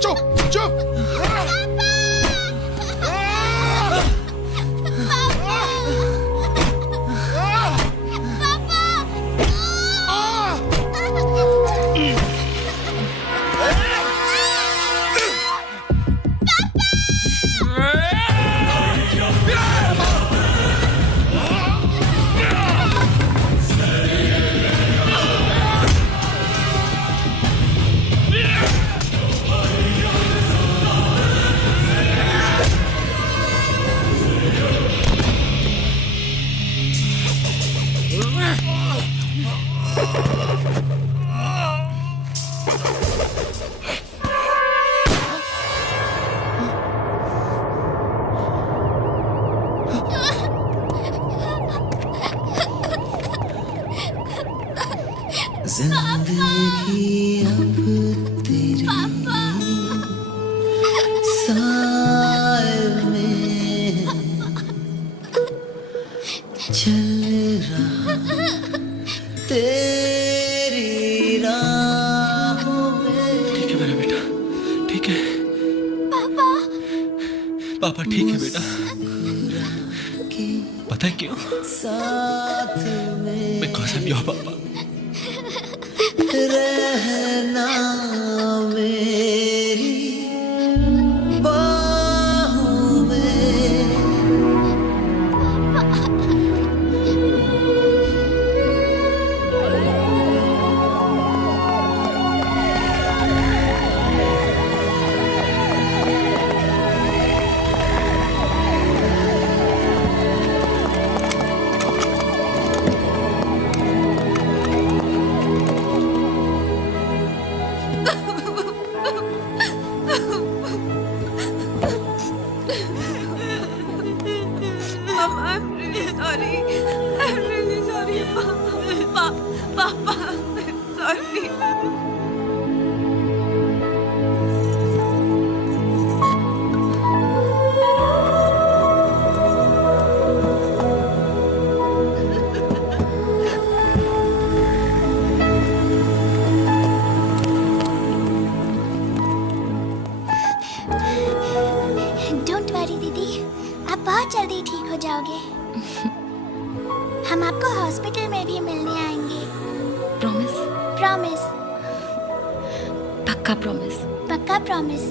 चुप चुप। जिंदगी अब तेरे साए में चल रहा तेरी राहों में। ठीक है मेरा बेटा, ठीक है पापा। पापा ठीक है बेटा। पता है क्यों? साथ में बिकॉज़ ऑफ योर पापा। रहना मेरी बाहों में। डोंट वरी दीदी, आप बहुत जल्दी ठीक हो जाओगे। हम आपको हॉस्पिटल में भी मिलने आएंगे। प्रॉमिस? प्रॉमिस। पक्का प्रॉमिस? पक्का प्रॉमिस।